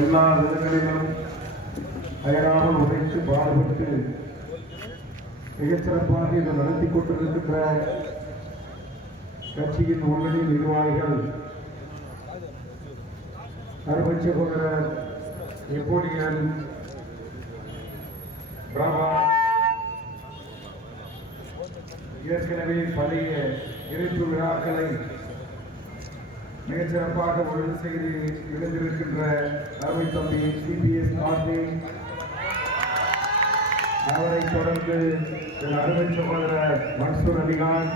எல்லா விதங்களிலும் அயராமல் உழைத்து பாடுபட்டு மிகச்சிறப்பாக இதை நடத்தி கொண்டிருக்கின்ற கட்சியின் முன்னணி நிர்வாகிகள் அருமை சகோதரர் நெப்போலியன் பிரபா ஏற்கனவே பழைய இணைப்பு விழாக்களை மிகச்சிறப்பாக ஒழுங்கு செய்து எழுந்திருக்கின்ற அருமை தம்பி CPS கார்த்திக், அவரை தொடர்ந்து அருமை சகோதரர் மன்சூர் அலிகான்,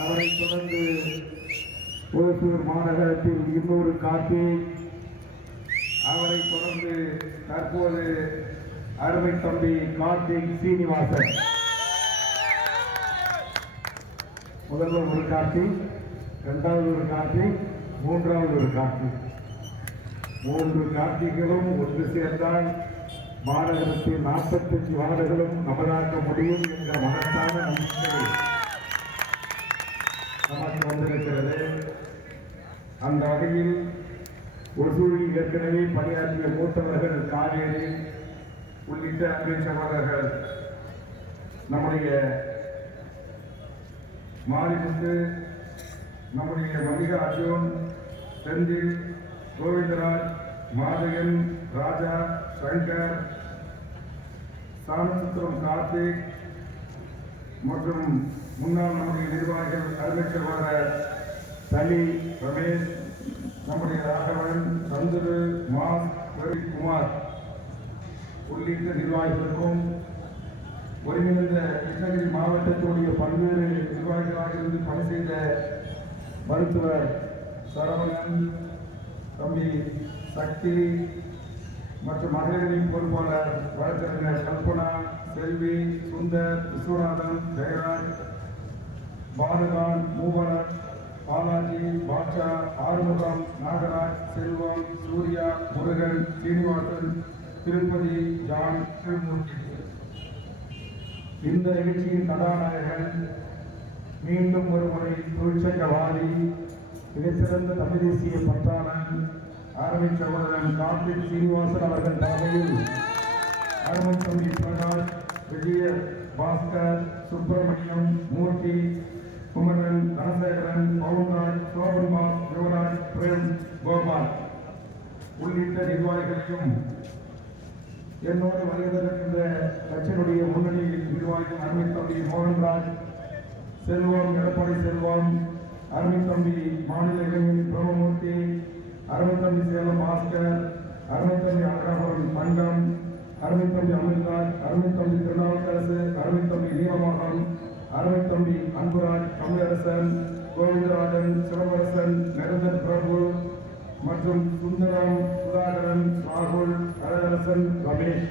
அவரை தொடர்ந்து ஓசூர் மாநகரத்தில் இன்னொரு கார்த்திக், அவரை தொடர்ந்து தற்போது அருமை தம்பி கார்த்திக் சீனிவாசன். முதல்ல ஒரு கார்த்திக், இரண்டாவது ஒரு கார்த்திக், மூன்றாவது ஒரு கார்த்திக். 3 கார்த்திகளும் ஒன்று சேர்ந்தால் மாநகரத்தில் 45 வார்டுகளும் அமலாக்க முடியும் என்ற மகத்தான நம்பிக்கை நமக்கு வந்திருக்கிறது. அந்த வகையில் ஒசூரில் ஏற்கனவே பணியாற்றிய மூத்தவர்கள் காவேரி உள்ளிட்ட அன்பை சகோதரர்கள் நம்முடைய மாரிமுத்து, நம்முடைய மல்லிகா அர்ஜுன், செந்தில், கோவிந்தராஜ், மாதகன், ராஜா, சங்கர், சாமசுத்திரம் கார்த்திக் மற்றும் முன்னாள் நம்முடைய நிர்வாகிகள் அருமை சகோதரர் சலி, ரமேஷ், நம்முடைய ராகவன், சந்துரு, மாஸ், குமார் உள்ளிட்ட நிர்வாகிகளுக்கும் ஒருங்கிணைந்த கிருஷ்ணகிரி மாவட்டத்துடைய பல்வேறு நிர்வாகிகளாக இருந்து பணி செய்த மருத்துவர் சரவணன், தம்பி சக்தி மற்றும் மகளிரின் பொறுப்பாளர் வழக்கறிஞர் கல்பனா, செல்வி, சுந்தர், விஸ்வநாதன், ஜெயராஜ், பாலகான், மூவரன், பாலாஜி, பாட்சா, ஆறுமுகம், நாகராஜ், செல்வம், சூர்யா, முருகன், சீனிவாசன், திருப்பதி, ஜான், திருமூர்த்தி. இந்த நிகழ்ச்சியின் கதாநாயகன் மீண்டும் ஒரு முறை தொழிற்சங்கவாதி, மிகச்சிறந்த தமிழ் தேசிய பற்றாளன் அருமை சகோதரன் கார்த்திக் சீனிவாசன் அவர்கள் தலைமையில் அருமை தம்பி பிரகாஷ், விஜய பாஸ்கர், சுப்பிரமணியம், மூர்த்தி, குமரன், தனசேகரன், பவுன்ராஜ், சோபன்பால், யுவராஜ், பிரேம், கோபால் உள்ளிட்ட நிர்வாகிகளையும் என்னோடு வருகின்ற கட்சியினுடைய முன்னணி நிர்வாகிகள் அருமை தம்பி மோகன்ராஜ், செல்வம், எடப்பாடி செல்வம், அருமை தம்பி மாநில இளைஞர் பிரபமூர்த்தி, அருமை தம்பி சேலம் பாஸ்கர், அருமை தம்பி அழகாபுரம் மண்டம், அருமை தம்பி அமிர்தாஜ், அருமை தம்பி திருநாவுக்கரசு, அருமை தம்பி நீலமோகன், அருமை தம்பி அன்புராஜ், தமிழரசன், கோவிந்தராஜன், சிவபரசன், நிரஞ்சன் பிரபு மற்றும் சுந்தரம், சுதாகரன், ராகுல், அழகரசன், ரமேஷ்.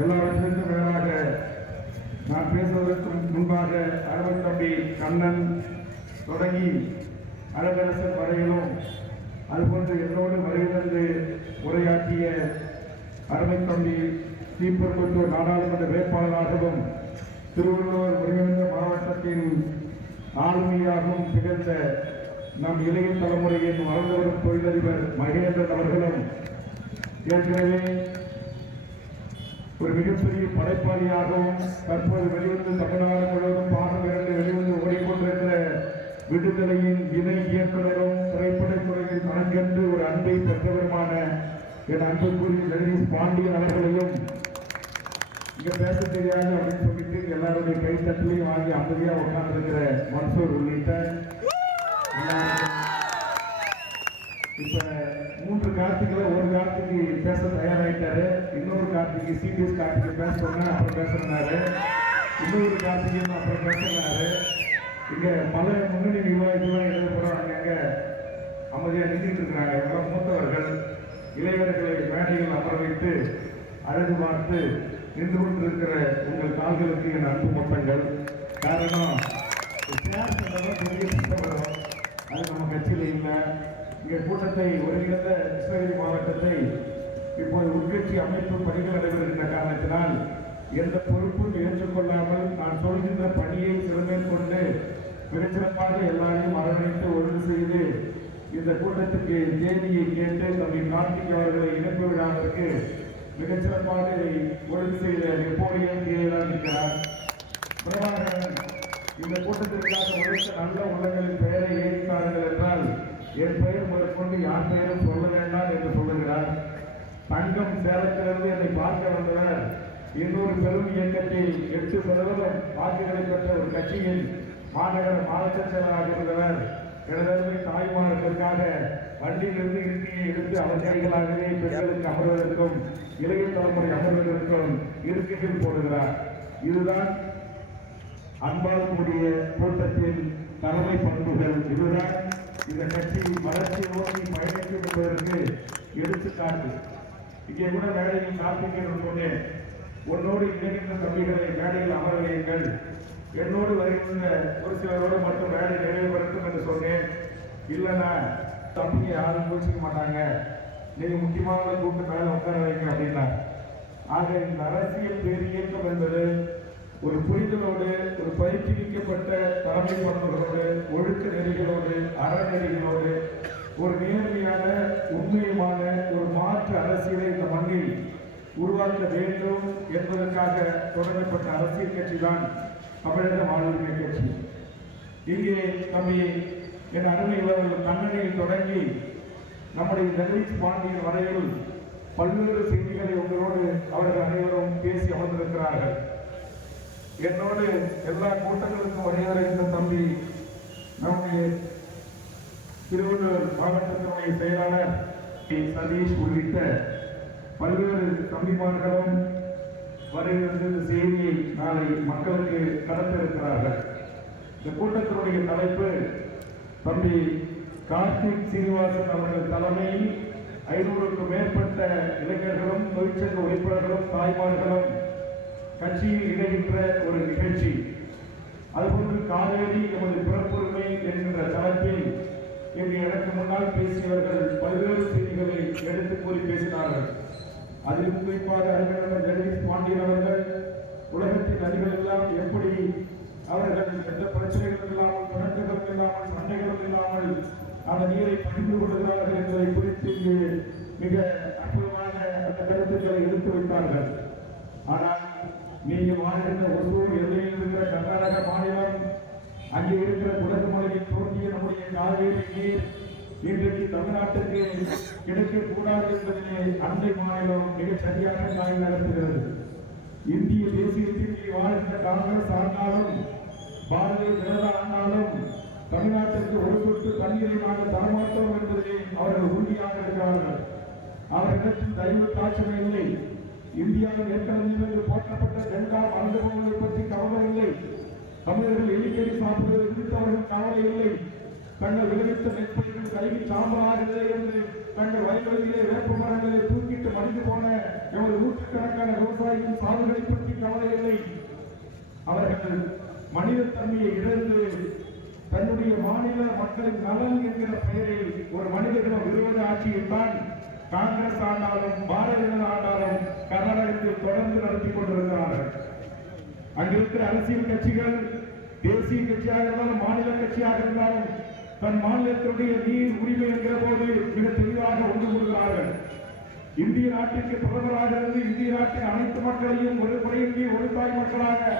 எல்லாவற்றிற்கும் மேலாக நான் பேசுவதற்கு முன்பாக அருமை தம்பி கண்ணன் தொடங்கி அழகரசன் வரையிலும் அதுபோன்று என்னோடு வருகிறது உரையாற்றிய அருமை தம்பி ஸ்ரீபெரும்புதூர் நாடாளுமன்ற வேட்பாளராகவும் திருவள்ளூர் ஒருங்கிணைந்த மாவட்டத்தின் ஆளுமையாகவும் திகழ்ந்த நம் இளைய தலைமுறையின் வளர்ந்து வரும் தொழிலதிபர் மகேந்திரன் அவர்களும் ஏற்கனவே ஒரு மிகப்பெரிய படைப்பாளியாகவும் தற்போது வெளிவந்து தமிழ்நாடு முழுவதும் பாடம் இரண்டு வெளிவந்து ஓடிக்கொண்டிருக்கிற விடுதலையின் இணை இயக்குநரும் திரைப்படத்துறையின் கணக்கென்று ஒரு அன்பை பெற்றவருமான என் அன்புக்குரிய ஜெகதீஷ் பாண்டியன் அவர்களையும் இங்க பேச தெரியாது அப்படின்னு சொல்லிட்டு எல்லாருடைய கைத்தட்டிலையும் வாங்கி அமைதியா உட்கார்ந்திருக்கிற மன்சூர் உள்ளிட்ட இப்ப 3 கார்த்திகளை ஒரு கார்த்திக்கு பேச தயாராயிட்டாரு. இன்னொரு கார்த்திக்கு CPS கார்த்திகை பேச சொன்னா அப்புறம் பேசுறாரு, இன்னொரு கார்த்திகை அப்புறம் பேசுறாரு. இங்க பல முன்னணி நிர்வாகிகள் எழுத போறாங்க, அங்க அமைதியா நின்றுட்டு இருக்கிறாங்க. இவங்க மூத்தவர்கள் இளைஞர்களை மேடைகள் அமர வைத்து அழகு பார்த்து நின்று கொண்டிருக்கிற உங்கள் கால்களுக்கு என் அன்பு மொத்தங்கள். காரணம் பெரிய திட்டம் வரும், அது நம்ம கட்சியில் இல்லை. இங்கே கூட்டத்தை ஒருங்கிணைந்த கிருஷ்ணகிரி மாவட்டத்தை இப்போது உட்கட்சி அமைப்பு பணிகள் நடைபெறுகின்ற காரணத்தினால் எந்த பொறுப்பும் ஏற்றுக்கொள்ளாமல் நான் சொல்கின்ற பணியை சிறமேற்கொண்டு மிகச்சிறப்பாக எல்லாரையும் அரவணைத்து ஒழுங்கு செய்து இந்த கூட்டத்துக்கு தேதியை கேட்டு தம்பி கார்த்திக் அவர்களை இணைப்பு விழாவிற்கு மிகச்சிறப்பாக இதை ஒழுங்கு செய்த நெப்போலியன் கீழே இருக்கிறார். பிரபாகரன் இந்த கூட்டத்திற்காக உழைத்த நல்ல உள்ளங்களின் பெயரை ஏற்கிறார்கள் என்றால் என் பெயர் முதற்கொண்டு யார் பெயரும் சொல்ல வேண்டாம் என்று சொல்லுகிறார். தங்கம் சேலத்திலிருந்து என்னை பார்க்க வந்தவர் இன்னொரு பெரும் இயக்கத்தில் 8% வாக்குகளை பெற்ற ஒரு கட்சியில் மாநகர மாவட்ட செயலாளராக இருந்தவர் எனது தாய்மார்களுக்காக வண்டியிலிருந்து இருக்கையை எடுத்து அவர் கைகளாகவே பெண்களுக்கு அமர்வதற்கும் இளைய தலைமுறை அமர்வதற்கும் இருக்கைகள் போடுகிறார். இதுதான் அன்பால் கூடிய கூட்டத்தின் தலைமை பண்புகள். இதுதான் இந்த கட்சி வளர்ச்சி நோக்கி பயணிக்கும் என்பதற்கு எடுத்துக்காட்டு. இங்கே கூட மேடையில் கார்த்திகேயன் சொன்னேன், உன்னோடு இணைகின்ற தம்பிகளை மேடையில் அமர வையுங்கள், என்னோடு வருகின்ற ஒரு சிலரோடு மட்டும் வேலை நிறைவுபடுத்தும் என்று சொன்னேன். இல்லைன்னா தம்பிங்க யாரும் கோச்சிக்க மாட்டாங்க, நீங்க முக்கியமான கூட்டு மேல உட்கார வைங்க அப்படின்னா. ஆக இந்த அரசியல் பேரியக்கம் என்பது ஒரு புரிதலோடு, ஒரு பயிற்சிக்கப்பட்ட தலைமை பண்புகளோடு, ஒழுக்க நெறிகளோடு, அறநெறிகளோடு, ஒரு நேர்மையான உண்மையுமான ஒரு மாற்று அரசியலை இந்த மண்ணில் உருவாக்க வேண்டும் என்பதற்காக தொடங்கப்பட்ட அரசியல் கட்சி தான் தமிழக வாழ்வுரிமை கட்சி. இங்கே தம்பி என் அருமை கண்ணனில் தொடங்கி நம்முடைய ஜெகதீஷ் பாண்டியன் வரையில் பல்வேறு செய்திகளை உங்களோடு அவர்கள் அனைவரும் பேசி அமர்ந்திருக்கிறார்கள். என்னோடு எல்லா கூட்டங்களுக்கும் வருகிற தம்பி நம்முடைய திருவள்ளூர் மாவட்டத்தினுடைய செயலாளர் சதீஷ் உள்ளிட்ட பல்வேறு தம்பிமார்களும் வருகின்ற செய்தியை நாளை மக்களுக்கு கடத்த இருக்கிறார்கள். இந்த கூட்டத்தினுடைய தலைப்பு தம்பி கார்த்திக் சீனிவாசன் அவர்கள் தலைமையில் 500க்கும் மேற்பட்ட இளைஞர்களும் தொழிற்சங்க உறுப்பினர்களும் தாய்மார்களும் கட்சியில் இணைகின்ற ஒரு நிகழ்ச்சி. அதுபோன்று காவேரி எமது பிறப்புரிமை என்கின்ற தலைப்பில் இன்று எனக்கு முன்னால் பேசியவர்கள் பல்வேறு செய்திகளை எடுத்து கூறி பேசினார்கள். அதில் குறிப்பாக அறிஞர் ஜெகதீஷ் பாண்டியன் அவர்கள் உலகத்தின் நதிகள் எல்லாம் எப்படி அவர்கள் எந்த பிரச்சனைகளும் இல்லாமல், பிணக்குகளும் இல்லாமல், சண்டைகளும் இல்லாமல் அந்த நீரை பகிர்ந்து கொள்கிறார்கள் என்பதை குறித்து மிக அற்புதமான அந்த கருத்துக்களை எடுத்து வைத்தார்கள். ஆனால் நீங்கள் வாழ்கின்ற ஒசூர் எல்லையில் இருக்கிற கர்நாடக மாநிலம், அங்கே இருக்கிற உலக மொழியில் தோன்றிய நம்முடைய காவேரி நீர் இன்றைக்கு தமிழ்நாட்டுக்கு கிடைக்கக்கூடாது என்பதிலே அண்டை மாநிலம் மிக சரியாக காய் நகர்த்துகிறது. இந்திய தேசியத்தில் வாழ்கின்ற காங்கிரஸ் ஆனாலும் பாரதிய ஜனதா ஆனாலும் தமிழ்நாட்டிற்கு ஒரு சொட்டு தண்ணீரை நாங்கள் தரமாட்டோம் என்பதிலே அவர்கள் உறுதியாக இருக்கிறார்கள். அவர்களிடத்தில் தயவு தாட்சமே இல்லை. இந்தியாவில் ஏற்கனவே போற்றப்பட்ட கங்கா மறந்து போவதை பற்றி கவலை இல்லை. தமிழர்கள் எலிக்கடி சாப்பிடுவதை குறித்து அவர்கள் கவலை இல்லை. தங்கள் விளைவித்த நெற்பயிர்கள் கல்வி சாம்பலாகிறது என்று தங்கள் வயல்களிலே வேப்ப மரங்களை தூக்கிட்டு மடிந்து போன எமது நூற்றுக்கணக்கான விவசாயிகளின் சாகுகளை பற்றி கவலை இல்லை. அவர்கள் மனித தன்மையை இழந்து தன்னுடைய மாநில மக்களின் நலன் என்கிற பெயரில் ஒரு மனிதர்களிடம் விரோத ஆட்சியில் தான் காங்கிரஸ் ஆண்டாலும் பாரதிய ஜனதா ஆண்டாலும் கர்நாடகத்தில் தொடர்ந்து நடத்தி கொண்டிருக்கிறார்கள். அங்கிருக்கிற அரசியல் கட்சிகள் தேசிய கட்சியாக இருந்தாலும் மாநில கட்சியாக இருந்தாலும் தன் மாநிலத்தினுடைய நீர் உரிமை என்கிற போது மிக தெளிவாக ஒன்று கொள்கிறார்கள். இந்திய நாட்டிற்கு பிரதமராக இருந்து இந்திய நாட்டின் அனைத்து மக்களையும் ஒரு முறையின்றி ஒரு தாய் மக்களாக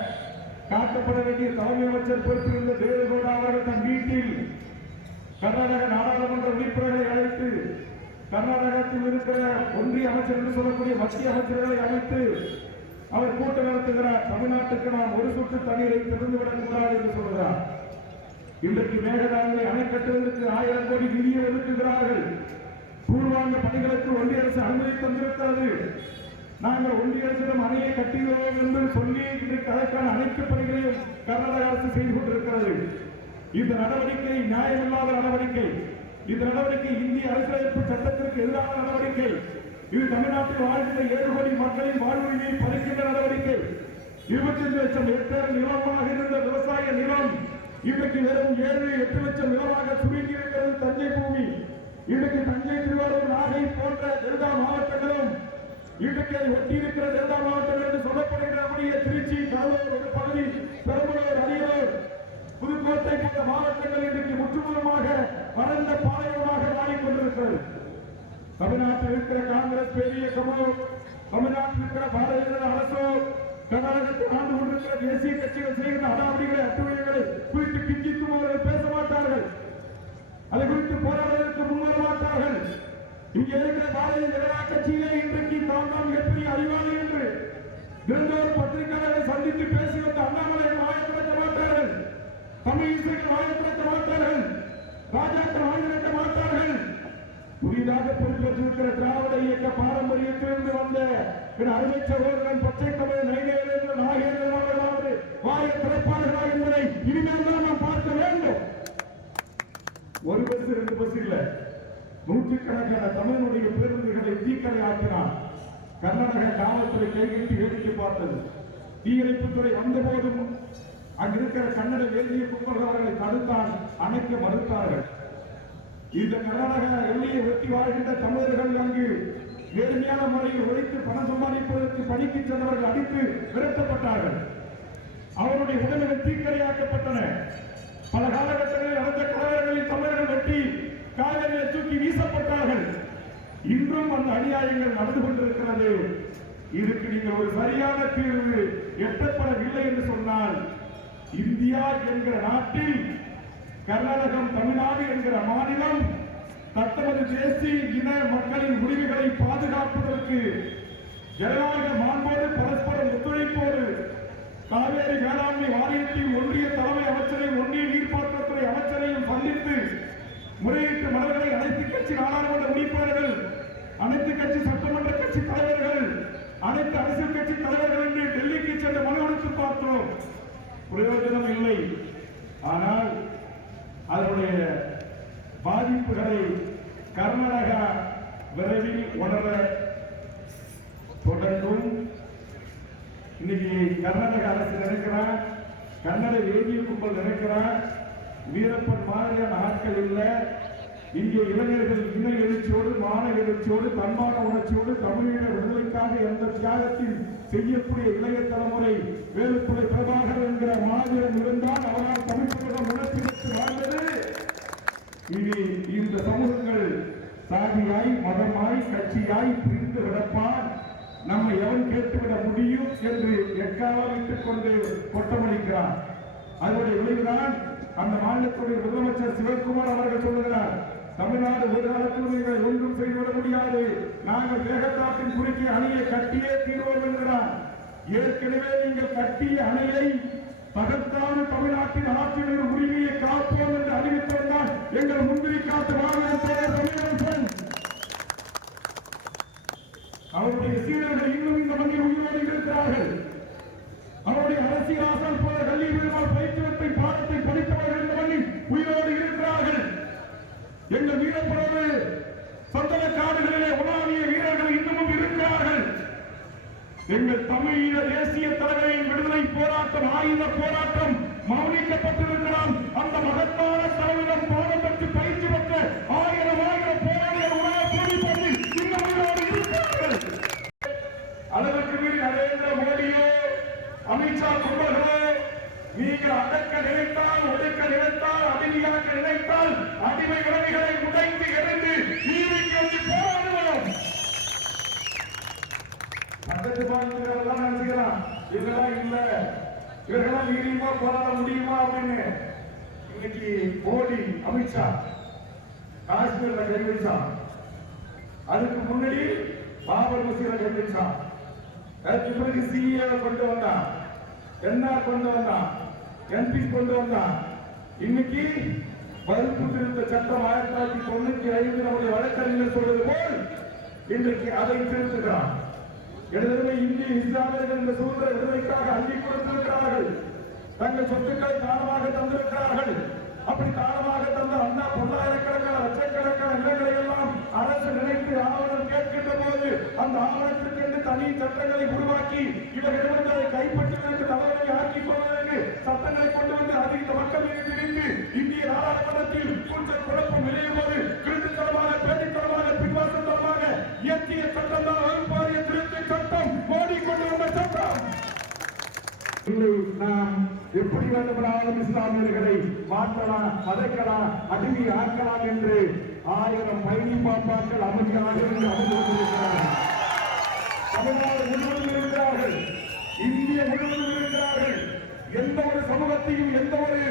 காக்கப்பட வேண்டிய தலைமை அமைச்சர் பொறுப்பிருந்த தேவேகவுடா அவர்கள் தன் வீட்டில் கர்நாடக நாடாளுமன்ற உறுப்பினர்களை அழைத்து கர்நாடகத்தில் இருக்கிற ஒன்றிய அமைச்சர் என்று சொல்லக்கூடிய மத்திய அமைச்சர்களை அமைத்து அவர் கூட்டம் நடத்துகிறார். தமிழ்நாட்டுக்கு நாம் ஒரு சொட்டு தண்ணீரை திறந்துவிடக் கூடாது என்று சொல்கிறார். இன்றைக்கு மேகதாதுவை அணை கட்டுவதற்கு 1000 கோடி நிதியை ஒதுக்குகிறார்கள். பூர்வாங்க பணிகளுக்கு ஒன்றிய அரசு அனுமதி தந்திருக்கிறது. நாங்கள் ஒன்றிய அரசிடம் அணையை கட்டுகிறோம் என்று சொல்லி இன்றைக்கு அதற்கான அனைத்து பணிகளையும் கர்நாடக அரசு செய்து கொண்டிருக்கிறது. இந்த நடவடிக்கை நியாயமில்லாத நடவடிக்கை. இந்த நடவடிக்கை இந்திய அரசியலமைப்பு சட்டத்திற்கு எதிரான நடவடிக்கை. இது தமிழ்நாட்டில் வாழ்கின்ற 7 கோடி மக்களின் வாழ்வுரிமையை பறிக்கின்ற நடவடிக்கை. 25 லட்சம் ஹெக்டேர் நிலமாக இருந்த விவசாய நிலம் இன்றைக்கு வெறும் 7-8 லட்சம் நிலமாக சுருங்கி இருக்கிறது. தஞ்சை பூமி இன்றைக்கு தஞ்சை, திருவாரூர், நாகை போன்ற டெல்டா மாவட்டங்களும் இன்றைக்கு அதை ஒட்டி இருக்கிற டெல்டா மாவட்டங்கள் என்று சொல்லப்படுகிற திருச்சி, கடலூர் ஒரு பகுதி, பெரம்பலூர், அரியலூர், புதுக்கோட்டை போன்ற மாவட்டங்கள் இன்றைக்கு முற்றுமுழுமாக வறண்ட பாலைவனமாக தமிழ்நாட்டில் இருக்கிற காங்கிரஸ் பேரியக்கமோ, தமிழ்நாட்டில் இருக்கிற பாரதிய ஜனதா அரசோ, கர்நாடகத்தில் ஆண்டு கொண்டிருக்கிற தேசிய கட்சிகள் செய்கிற அடாவடிகளை அட்டுழியங்களை குறித்து கிஞ்சித்தும் அவர்கள் பேச மாட்டார்கள். அதை குறித்து போராடுவதற்கு முன்வர மாட்டார்கள். இங்கே இருக்கிற பாரதிய ஜனதா கட்சியிலே இன்றைக்கு தாம் எப்படி அறிவாளி என்று தினந்தோறும் பத்திரிகையாளர்களை சந்தித்து பேசி வந்த அண்ணாமலை வாயத்திறக்க மாட்டார்கள். தமிழ் இசைகள் வாயத்திறக்க மாட்டார்கள். பாஜக வாயத்திறக்க மாட்டார்கள். புதிதாக பொறுப்பேற்றிருக்கிற திராவிட இயக்க பாரம்பரியத்திலிருந்து வந்த அருமை சகோதரன் பச்சை தமிழ் நைவேந்திர நாகேந்திரன் வாயை திறப்பார்களா என்பதை இனிமேல் தான் நாம் பார்க்க வேண்டும். ஒரு பஸ் 2 பஸ் இல்ல, நூற்றுக்கணக்கான தமிழனுடைய பேருந்துகளை தீக்கரை ஆக்கினார். கர்நாடக காவல்துறை கைகட்டி வேடிக்கை பார்த்தது. தீயணைப்புத்துறை வந்தபோதும் அங்கிருக்கிற கன்னட வேதிய கும்பல் அவர்களை தடுத்தான், அணைக்க மறுத்தார்கள். இந்த கர்நாடக எல்லையை ஒட்டி வாழ்கின்ற தமிழர்கள் அங்கு நேர்மையான முறையில் உழைத்து பணம் சம்பாதிப்பதற்கு பணிக்கு சென்றவர்கள் அடித்து விரட்டப்பட்டார்கள். அவருடைய உடல்கள் தீக்கரையாக்கப்பட்டன. பல காலகட்டங்களில் நடந்த கலவரங்களில் தமிழர்கள் வெட்டி காய்கறிகளை தூக்கி வீசப்பட்டார்கள். இன்றும் அந்த அநியாயங்கள் நடந்து கொண்டிருக்கிறது. இதுக்கு நீங்கள் ஒரு சரியான தீர்வு எட்டப்படவில்லை என்று சொன்னால், இந்தியா என்கிற நாட்டில் கர்நாடகம், தமிழ்நாடு என்கிற மாநிலம் தத்தமது தேசிய இன மக்களின் உரிமைகளை பாதுகாப்பதற்கு ஜனநாயக மாண்போடு பரஸ்பரம் ஒத்துழைப்போடு காவேரி மேலாண்மை வாரியத்தின் ஒன்றிய தலைமை அமைச்சரையும் ஒன்றிய நீர்ப்பாசனத்துறை அமைச்சரையும் சந்தித்து முறையீட்டு மலர்களை அனைத்து கட்சி நாடாளுமன்ற உறுப்பினர்கள், அனைத்து கட்சி சட்டமன்ற கட்சி தலைவர்கள், அனைத்து அரசியல் கட்சி தலைவர்கள் என்று டெல்லிக்கு சென்று மனு அளித்து பார்த்தோம். பிரயோஜனம் இல்லை. ஆனால் அதனுடைய பாதிப்புகளை கர்நாடகா விரைவில் உணர தொடங்கும். இன்னைக்கு கர்நாடக அரசு நினைக்கிறார், கன்னட வேதிய கும்பல் நினைக்கிறார், வீரப்பன் மாதிரியான ஆட்கள் இல்ல. இங்கே இளைஞர்கள் இன எழுச்சியோடு, மான எழுச்சியோடு, தன்மான உணர்ச்சியோடு தமிழீழ விடுதலைக்காக எந்த தியாகத்தில் செய்யக்கூடிய இளைய தலைமுறை வேலுப்பிள்ளை பிரபாகர் என்கிற மாவீரன் இருந்தால் அவரால் தமிழ் சமூகம் உணர்ச்சி பெற்று வாழ்ந்தது. இனி இந்த சமூகங்கள் சாதியாய், மதமாய், கட்சியாய் பிரிந்து கிடப்பான், நம்மை எவன் கேட்டுவிட முடியும் என்று எக்காலம் விட்டுக் கொண்டு கொட்டமளிக்கிறார். அதனுடைய விளைவுதான் அந்த மாநிலத்துடைய முதலமைச்சர் சிவகுமார் அவர்கள் சொல்லுகிறார், தமிழ்நாடு ஒரு காலத்தில் நீங்கள் ஒன்றும் செய்துவிட முடியாது, நாங்கள் வேகத்தாட்டின் குறுக்கே அணையை கட்டியே தீர்வோம் என்கிறார். ஏற்கனவே நீங்கள் கட்டிய அணையை தகர்த்தான தமிழ்நாட்டின் ஆட்சியின் உரிமையை காப்போம் என்று அறிவித்திருந்தால் எங்கள் முந்திரி காட்டு மாநிலத்தில் அவருடைய சீரர்கள் இன்னும் இந்த மண்ணில் உயிரோடு இருக்கிறார்கள். அவருடைய அரசியல் ஆசால் போல கல்வியில் பயிற்றுவத்தை பாடத்தை படித்தவர்கள் இந்த மண்ணில் உயிரோடு இருக்கிறார்கள். எங்கள் வீரப்படவு சந்தன காடுகளிலே உணாவிய வீரர்கள் இன்னமும் இருக்கிறார்கள். எங்கள் தமிழீழ தேசிய தலைவரின் விடுதலை போராட்டம், ஆயுத போராட்டம் மௌனிக்கப்பட்டிருக்கிறான். அந்த மகத்தான தலைவரிடம் பாடம் பெற்று பயிற்சி பெற்ற ஆயிரம் போராளிகள் இன்னும் உயிரோடு இருக்கிறார்கள். அளவுக்கு மீறி நரேந்திர மோடியோ, அமித்ஷா கும்பல்களோ, நீங்கள் அடக்க நினைத்தால், ஒடுக்க நினைத்தால், அடிமையாக்க நினைத்தால் அடிமை உறவுகளை உடைத்து எறிந்து நீதிக்கு வந்து போராடுவோம். பக்கத்து பாடலாம் நினைச்சுக்கிறான், இதெல்லாம் இல்ல, இவர்களாம் நீதியுமா போராட முடியுமா அப்படின்னு. இன்னைக்கு மோடி, அமித்ஷா காஷ்மீர்ல கை வச்சான். அதுக்கு முன்னாடி பாபர் மசீத கை வச்சான். அதுக்கு பிறகு சிஏ கொண்டு வந்தான், என்ஆர் கொண்டு வந்தான், என்பி கொண்டு வந்தான். இன்னைக்கு வகுப்பு திருத்த சட்டம் 1995 நம்முடைய வழக்கறிஞர் சொல்வது போல் இன்றைக்கு அதை திருத்துகிறான். எனவே இந்திய இஸ்லாமியர்கள் இந்த சுதந்திர விடுதலைக்காக அள்ளி கொடுத்திருக்கிறார்கள். தங்கள் சொத்துக்களை தானமாக தந்திருக்கிறார்கள். அப்படி தானமாக தந்த அண்ணா பல்லாயிரக்கணக்கான லட்சக்கணக்கான நிலங்களை எல்லாம் அரசு நினைத்து ஆவணம் கேட்கின்ற போது அந்த ஆவணத்திற்கு தனி சட்டங்களை உருவாக்கி இவர்களிடம் அதை கைப்பற்றுவதற்கு தவறை ஆக்கிக் கொள்வதற்கு சட்டங்களை கொண்டு வந்து அதிக மக்கள் மீது திணித்து இந்திய நாடாளுமன்றத்தில் கூச்சல் குழப்பம் விளையும் போது கிருட்டுத்தனமாக, பேட்டித்தனமாக, பின்வாசத்தனமாக இயற்றிய சட்டம் தான் வகுப்பாரிய திருத்த சட்டம், மோடி கொண்டு வந்த சட்டம். நாம் எப்படி வேண்டுமானாலும் இஸ்லாமியர்களை மாற்றலாம், மதைக்கலாம், அடிமை ஆக்கலாம் என்று 1000 பயணி பாப்பாக்கள் அமைதியாக இருந்து அமர்ந்து கொண்டிருக்கிறார்கள். தமிழ்நாடு முழுவதும் இருக்கிறார்கள், இந்திய முழுவதும் இருக்கிறார்கள். எந்த ஒரு சமூகத்தையும், எந்த ஒரு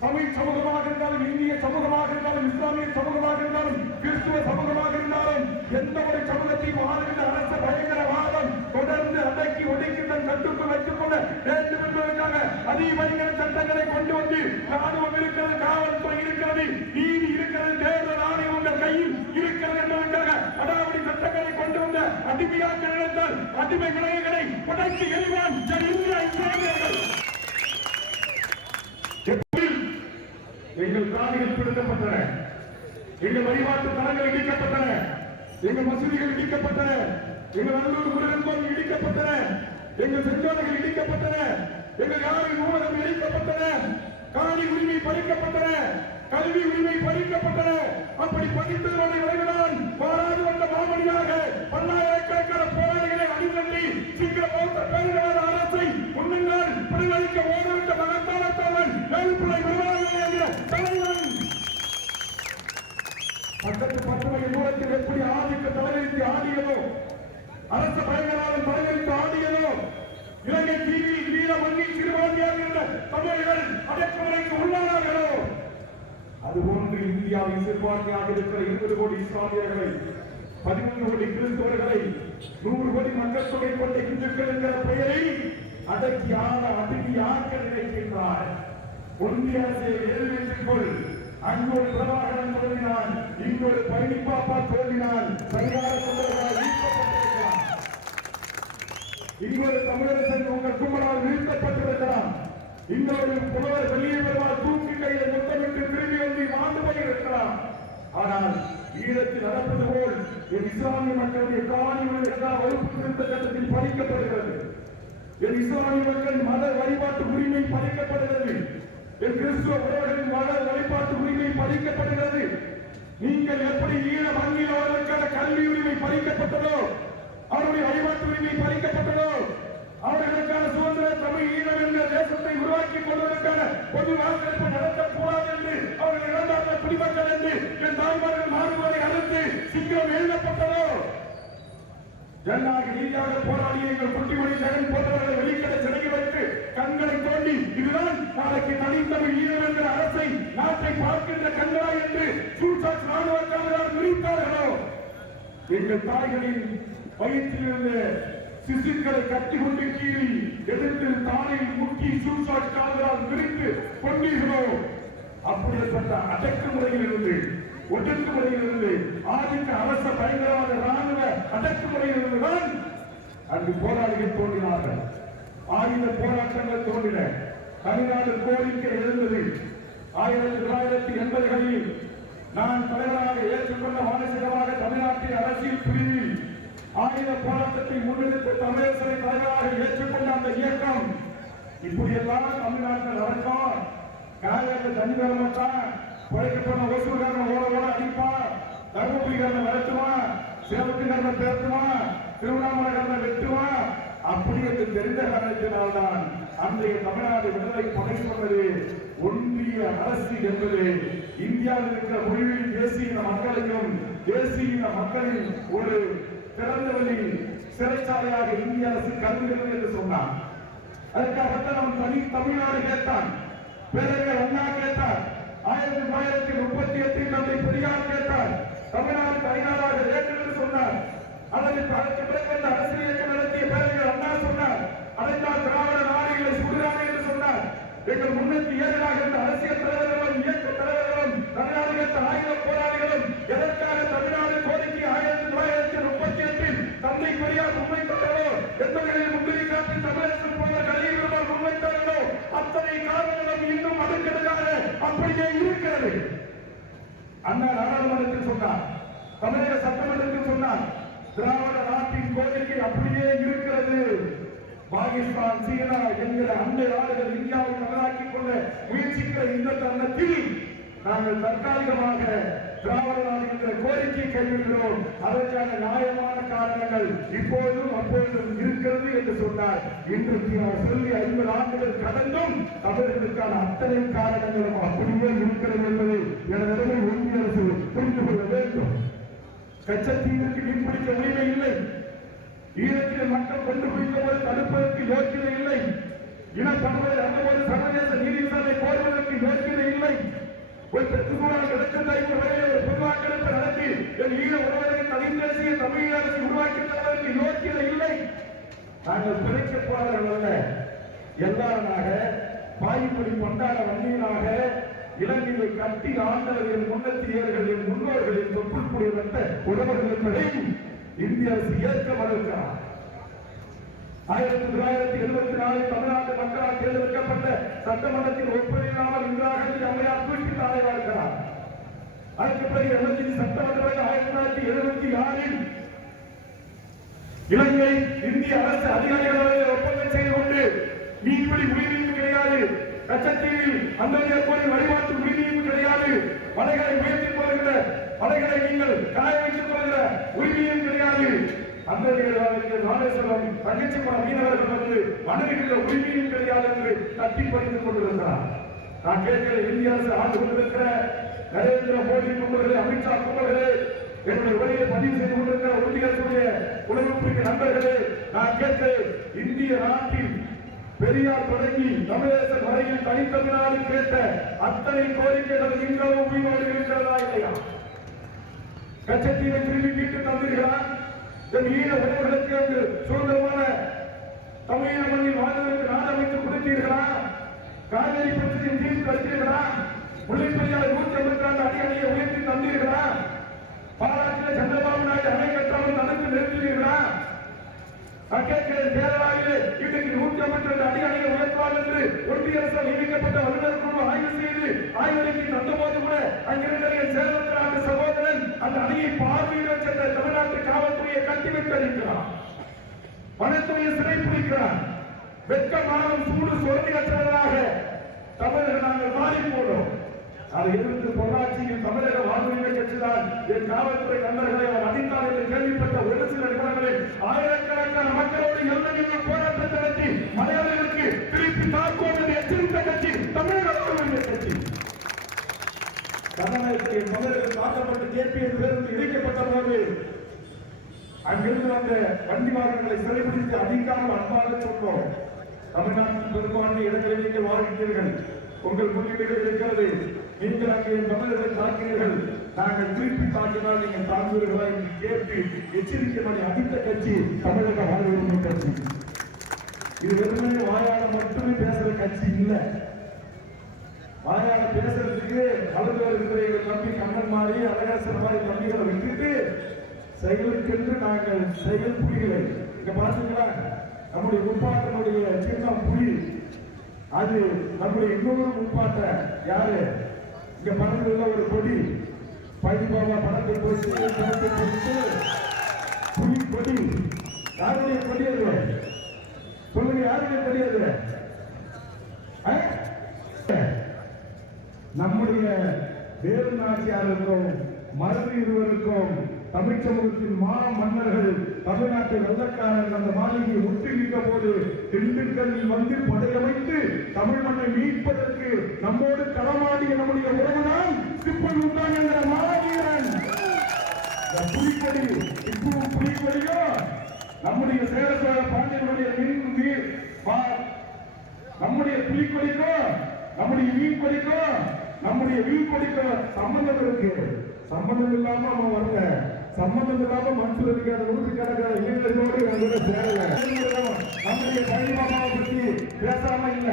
தமிழ் சமூகமாக இருந்தாலும், இந்திய சமூகமாக இருந்தாலும், இஸ்லாமிய சமூகமாக இருந்தாலும், கிறிஸ்துவ சமூகமாக இருந்தாலும், எந்த ஒரு சமூகத்தையும் ஆளுகின்ற அரச பயங்கரவாதம் தொடர்ந்து அடக்கி ஒடுக்கி தன் கட்டுக்குள் வைத்துக் கொள்ள வேண்டும் என்பதற்காக அதிபயங்கர சட்டங்களை கொண்டு வந்து ராணுவம் இருக்கிறது, காவல்துறை இருக்கிறது, நீதி இருக்கிறது, தேர்தல் ஆணையம் உங்கள் கையில் இருக்கிறது என்பதற்காக அடாவடி சட்டங்களை கொண்டு வந்த அடிமையாக நினைத்தால் அடிமை விளைவுகளை உடைத்து எறிவான் இந்தியா இஸ்லாமியர்கள். எங்கள் சாதிகள் பிடிக்கப்பட்டன, எங்கள் வழிபாட்டு தலங்கள் இடிக்கப்பட்டன, எங்கள் மசூதிகள் இடிக்கப்பட்டன, எங்கள் நல்லூர் முருகன் கோவில் இடிக்கப்பட்டன, எங்கள் செஞ்சோலைகள் இடிக்கப்பட்டன, எங்கள் யாரின் நூலகம் இடிக்கப்பட்டன, காணி உரிமை பறிக்கப்பட்டன, கல்வி உரிமை பறிக்கப்பட்டன. அப்படி பறித்ததோட விளைவுதான் பாராது வந்த மாமணியாக பல்லாயிரக்கணக்கான போராளிகளை அணிதிரட்டி சிங்கள பௌத்த பேரிடர் அரசை முன்னால் பிரதிபலிக்க ஓடவிட்ட மகத்தான தலைவன் வேலுப்பிள்ளை தலைவன் பக்கத்து 10 மைல் தூரத்தில் எப்படி ஆதிக்க தலைவரித்து ஆடியதோ, அரச பயங்கரவாதம் தலைவரித்து ஆடியதோ, இலங்கை தீவில் வீர மண்ணில் சிறுபான்மையாக இருந்த தமிழர்கள் அடக்குமுறைக்கு உள்ளானார்களோ, அதுபோன்று இந்தியாவில் சிறுபான்மையாக இருக்கிற 20 கோடி இஸ்லாமியர்களை, 13 கோடி கிறிஸ்தவர்களை, 100 கோடி மக்கள் தொகை கொண்ட இந்துக்கள் என்கிற பெயரை அடக்கி ஆக்க நினைக்கின்றார். ஒன்றிய அரசை நிறைவேற்றிக் கொள். அங்கு ஒரு பிரபாகரன் தோன்றினான், இங்கு ஒரு பழனிப்பாப்பா தோன்றினான், பரிகார தொண்டர்களால் வீழ்த்தப்பட்டிருக்கிறான். இங்கு ஒரு தமிழரசன் உங்கள் கும்பலால் வீழ்த்தப்பட்டிருக்கிறான். இன்னொரு புலவர் வெளியே வருவார், தூக்கி கையில் முத்தமிட்டு திரும்பி வந்து வாழ்ந்து போயிருக்கிறான். ஆனால் ஈழத்தில் நடப்பது போல் என் இஸ்லாமிய மக்களுடைய காணிகள் எல்லா வகுப்பு திருத்த சட்டத்தில் பறிக்கப்படுகிறது. என் இஸ்லாமிய மக்கள் மத வழிபாட்டு உரிமை பறிக்கப்படுகிறது. என் கிறிஸ்துவ உறவுகளின் மத வழிபாட்டு உரிமை பறிக்கப்படுகிறது. நீங்கள் எப்படி ஈழ மண்ணில் அவர்களுக்கான கல்வி உரிமை பறிக்கப்பட்டதோ, அவருடைய வழிபாட்டு உரிமை பறிக்கப்பட்டதோ, அவர்களுக்கான சுதந்திர தமிழ் ஈழம் என்ற தேசத்தை உருவாக்கிக் கொள்வதற்கான பொது வாக்கெடுப்பு நடத்தக்கூடாது என்று அவர்கள் இரண்டாவது குடிமக்கள் என்று என் தாய்மார்கள் மாறுவதை அடுத்து சிங்கம் எழுதப்பட்டதோ, ஜனநாயக ரீதியாக போராடிய எங்கள் குட்டிமணி ஜெகன் போன்றவர்களை வெளிக்கடை சிறையில் வைத்து கண்களை தோண்டி இதுதான் நாளைக்கு தனித்தமிழ் ஈழம் என்ற அரசை நாட்டை பார்க்கின்ற கண்களா என்று சூழ்ச்சாட்சி ராணுவக்காரர்கள் நிறுத்தார்களோ, எங்கள் தாய்களின் வயிற்றில் இருந்த சிசுக்களை கட்டி கொண்டு கீழி எதிர்த்து தானே முக்கி சூழ்ச்சாட்சி காவலரால் விரித்து கொண்டீர்களோ, அப்படிப்பட்ட அடக்குமுறையிலிருந்து, ஒடுக்குமுறையிலிருந்து, ஆதிக்க அரச பயங்கரவாத ராணுவ அடக்குமுறையிலிருந்துதான் அங்கு போராளிகள் தோன்றினார்கள். ஆயுத போராட்டங்கள் தோன்றின. தமிழ்நாடு கோரிக்கை எழுந்தது. 1980களில் நான் தலைவராக ஏற்றுக்கொண்ட மாநிலமாக தமிழ்நாட்டின் அரசியல் பிரிவில் ஆயுத போராட்டத்தை முன்னெடுத்து தமிழரசரை தலைவராக ஏற்றுக்கொண்ட அந்த இயக்கம் இப்படியெல்லாம் தமிழ்நாட்டில் நடக்கும். காலையில தண்ணி வர மாட்டான், குறைக்கப்பட்ட ஓசூர்காரன் ஓட ஓட அடிப்பான், தர்மபுரிகாரன் விரட்டுவான், சேவத்துக்காரனை பேசுவான், திருவண்ணாமலைக்காரனை வெட்டுவான். அப்படி என்று தெரிந்த காரணத்தினால்தான் அன்றைய தமிழ்நாடு விடுதலை படை சொன்னது ஒன்றிய அரசு என்பது இந்தியாவில் இருக்கிற மொழியில் தேசிய மக்களையும் தேசிய மக்களின் ஒரு திறந்தவெளி சிறைச்சாலையாக இந்திய அரசு கருதுகிறது என்று சொன்னார். அதற்காகத்தான் அவன் தனி தமிழ்நாடு கேட்டான், பேரறிஞர் அண்ணா கேட்டார், 1938 தந்தை பெரியார் கேட்டார், தமிழ்நாடு தனிநாடாக வேண்டும் என்று சொன்னார். அதற்கு பிறகு அந்த அரசியல் இயக்கம் நடத்திய பேரறிஞர் அண்ணா சொன்னார், அதைத்தான் திராவிட நாடுகளை சுடுறாங்க என்று சொன்னார். எங்கள் முன்னேற்ற ஏகலாக இருந்த அரசியல் தலைவர்களும் இயக்க தலைவர்களும் தமிழ்நாடு கேட்ட ஆயுத போராளிகளும் எதற்காக தமிழ்நாடு கோரிக்கை 1938 தந்தை பெரியார் முன்வைத்தார்களோ, எத்தனைகளில் முன்னிலை காட்டி தமிழரசு போன்ற கலைஞர்கள் முன்வைத்தார்களோ, அத்தனை காரணங்களும் இன்னும் அடுக்கடுக்காக அப்படியே இருக்கிறது. அண்ணா நாடாளுமன்றத்தில் சொன்னார், தமிழக சட்டமன்றத்தில் சொன்னார், திராவிட நாட்டின் கோரிக்கை அப்படியே இருக்கிறது. பாகிஸ்தான், சீனா என்கிற அண்டை நாடுகள் இந்தியாவை தவறாக்கிக் கொள்ள முயற்சிக்கிற இந்த தருணத்தில் நாங்கள் தற்காலிகமாக திராவிட நாடு என்ற கோரிக்கை கைவிடுகிறோம். அதற்கான நியாயமான காரணங்கள் இப்போதும் அப்பொழுதும் இருக்கிறது என்று சொன்னார். இன்றைக்கு நான் சொல்லி 50 ஆண்டுகள் கடந்தும் தமிழர்களுக்கான அத்தனை காரணங்களும் அப்படியே இருக்கிறது என்பதை எனது ஒன்றிய அரசு புரிந்து கொள்ள வேண்டும். கச்சத்தீவுக்கு மீன்பிடிக்க உரிமை இல்லை. ஈழத்தில் மக்கள் கொண்டு பிடிக்கும்போது தடுப்பதற்கு யோக்கியதை இல்லை. இனப்படுகொலை நடந்தபோது சர்வதேச நீதி விசாரணை கோருவதற்கு யோக்கியதை இல்லை. ஒரு பெற்றுக்கூடாத இடத்தில் ஒரு பொதுவாக்கெடுப்பு நடத்தி என் ஈழ உறவரை தனித்தேசிய தமிழக அரசு உருவாக்கி தருவதற்கு யோக்கியதை இல்லை. நாங்கள் பிழைக்கப் போறவர்கள் அல்ல. எல்லாராக பாய்மொழி கொண்டாட வந்தீராக இலங்கையை கட்டி ஆண்டவர் என் முன்னத்தியர்கள் என் முன்னோர்கள் என் தொப்புள்கூடிய வந்த உறவர்கள் என்பதை இந்திய அரசு ஏற்க மறுக்கிறார். 1974 தமிழ்நாட்டு மக்களால் தேர்ந்தெடுக்கப்பட்ட சட்டமன்றத்தில் ஒப்புதலில்லாமல் இந்திரா காந்தி அம்மையார் தூக்கி தலைவாழ்கிறார். அதற்கு பிறகு எமர்ஜென்சி சட்டமன்ற 1976 இலங்கை இந்திய அரசு அதிகாரிகளோடு ஒப்பந்தம் செய்து கொண்டு மீன்பிடி உரிமையும் கிடையாது, கச்சத்தீவில் அந்தோனியா கோயில் வழிபாட்டு உரிமையும் கிடையாது, மலைகளை உயர்த்திக் கொள்கிற மலைகளை நீங்கள் காய வைத்துக் கொள்கிற உரிமையும் கிடையாது. ராமேஸ்வரம் தங்கச்சிபுரம் மீனவர்கள் வந்து மனைவிகள உரிமையும் கிடையாது என்று தட்டி பறித்துக் கொண்டிருக்கிறார். நான் கேட்கிற இந்திய அரசு ஆண்டு கொண்டிருக்கிற நரேந்திர மோடி கும்பல்களே, அமித்ஷா கும்பல்களே, என்னுடைய உரையை பதிவு செய்து கொண்டிருக்கிற ஒன்றிய அரசுடைய உணவு நண்பர்களே, நான் கேட்கிறேன், இந்திய நாட்டில் பெரியார் தொடங்கி தமிழக வரையில் தனித்தமிழ்நாடு கேட்ட அத்தனை கோரிக்கைகள் இன்றளவு உயிரோடு இருக்கிறதா இல்லையா? கச்சத்தீவை திரும்பி மீட்டு தந்தீர்களா? ஈழ உறவுகளுக்கு அங்கு சுதந்திரமான தமிழக மண்ணில் வாழ்வதற்கு நாடு அமைத்து கொடுத்தீர்களா? காவிரி பிரச்சனையின் தீர்வு அளித்தீர்களா? முல்லைப்பெரியாறு 152 அடி அணையை உயர்த்தி தந்தீர்களா? பாராட்டில் சந்திரபாபு நாயுடு அணை கட்டாமல் தடுத்து நிறுத்தினீர்களா? கேட்கிறேன், கேரளாவிலே இன்றைக்கு 152 அடி அணையை உயர்த்துவார் என்று ஒன்றிய அரசால் நியமிக்கப்பட்ட வல்லுநர் குழு ஆய்வு செய்து ஆய்வறிக்கை தந்தபோது கூட அங்கிருந்த சேலத்தில் நாட்டு சகோதரன் அந்த அணையை பார்வையிட சென்ற தமிழ்நாட்டு காவல்துறையை கட்டி வைத்திருக்கிறார், வனத்துறையை சிறைப்பிடிக்கிறார். வெட்கமானம் சூடு சோர்ந்தியற்றவர்களாக தமிழர்கள் நாங்கள் மாறி போனோம். அதை எதிர்த்து பொள்ளாச்சியில் தமிழக வாழ்வுரிமை கட்சிதான் என் காவல்துறை நண்பர்களை அவர் அடித்தார் என்று கேள்விப்பட்ட ஒரு சில நிமிடங்களில் ஆயிரக்கணக்கான மக்களோடு எல்லையில் போராட்டத்தை நடத்தி மலையாளிகளுக்கு திருப்பி தாக்குவோம் என்று எச்சரித்த கட்சி தமிழக வாழ்வுரிமை கட்சி. தமிழகத்தை தமிழர்கள் தாக்கப்பட்டு கேபிஎஸ் பேருந்து இணைக்கப்பட்ட போது அங்கிருந்து வந்த வண்டி வாகனங்களை சிறைபிடித்து அதிகாரம் அன்பாக சொன்னோம். தமிழ்நாட்டில் பெரும்பான்மை இடங்களில் நீங்கள் வாழ்கிறீர்கள், உங்கள் முன்னிலைகள் இருக்கிறது, நீங்கள் அங்கே தமிழர்களை தாக்கிறீர்கள், நாங்கள் திருப்பி தாக்கினால் நீங்கள் தாங்குவீர்களா என்று கேட்டு எச்சரிக்கை அடித்த கட்சி தமிழக வாழ்வுரிமை கட்சி. இது வெறுமனே வாயால மட்டுமே பேசுற கட்சி இல்லை. வாயால பேசுறதுக்கு வளர்ந்து வருகிற எங்கள் தம்பி கண்ணன் மாதிரி அழகாசன் மாதிரி தம்பிகளை விட்டுட்டு செயலுக்கென்று நாங்கள் செயல் புலிகளை இங்க பாத்தீங்களா? நம்முடைய முப்பாட்டனுடைய சின்னம் புலி, அது நம்முடைய இன்னொரு முப்பாட்ட யாரு இங்க பறந்துள்ள ஒரு கொடி பைபாபா படத்தை போட்டு படத்தை போட்டு புலி கொடி. யாருடைய கொடி அது? சொல்லுங்க, யாருடைய கொடி அது? நம்முடைய வேறு நாட்டியாருக்கும் மருது இருவருக்கும் தமிழ் சமூகத்தின் மன்னர்கள் தமிழ்நாட்டு வெள்ளக்காரர்கள் அந்த மாளிகையை முற்றுகின்ற போது திண்டுக்கல்லில் வந்து படையமைத்து தமிழ் மண்ணை மீட்பதற்கு நம்மோடு களமாடிய நம்முடைய உறவுதான் சிப்பன் உண்டான் என்ற மாவீரன். புலிக்கொடி இப்பவும் புலிக்கொடியோ நம்முடைய சேரசோழ பாண்டியனுடைய நம்முடைய புலிக்கொடிக்கோ நம்முடைய மீன்கொடிக்கோ நம்முடைய வீண்கொடிக்கோ சம்பந்தம் இருக்கு. சம்பந்தம் இல்லாம அவன் வரல, சம்பந்தம் இல்லாம மனசுல இருக்கிற நூற்றுக்கணக்கான இளைஞர்களோடு சேரல. நம்முடைய பழிமாமாவை பற்றி பேசாம இல்ல,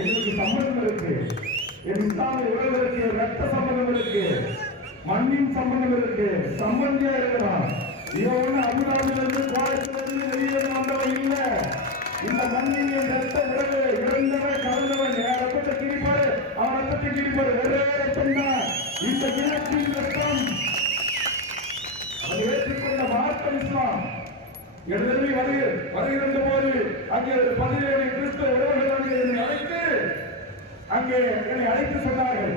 எங்களுக்கு சம்பந்தம் இருக்கு. என் இஸ்லாமிய உறவுகளுக்கு ரத்த சம்பந்தம் இருக்கு, மண்ணின் சம்பந்தம் இருக்கு, சம்பந்தியா இருக்கலாம். இவன் ஒண்ணு அபுதாபிலிருந்து கோலத்திலிருந்து வெளியே வந்தவன் இல்ல. இந்த மண்ணின் ரத்த உறவு இறந்தவன் கலந்தவன் ரத்தத்தை கிழிப்பாரு, அவன் ரத்தத்தை கிழிப்பாரு, ஒரே ரத்தம் தான் இந்த இனத்தின் ரத்தம். அதை ஏற்றுக்கொண்ட மார்க்கம் இஸ்லாம் எழுதி வருகின்ற போது அங்கே 17 கிறிஸ்தவ உறவுகள் என்னை அழைத்து சொன்னார்கள்,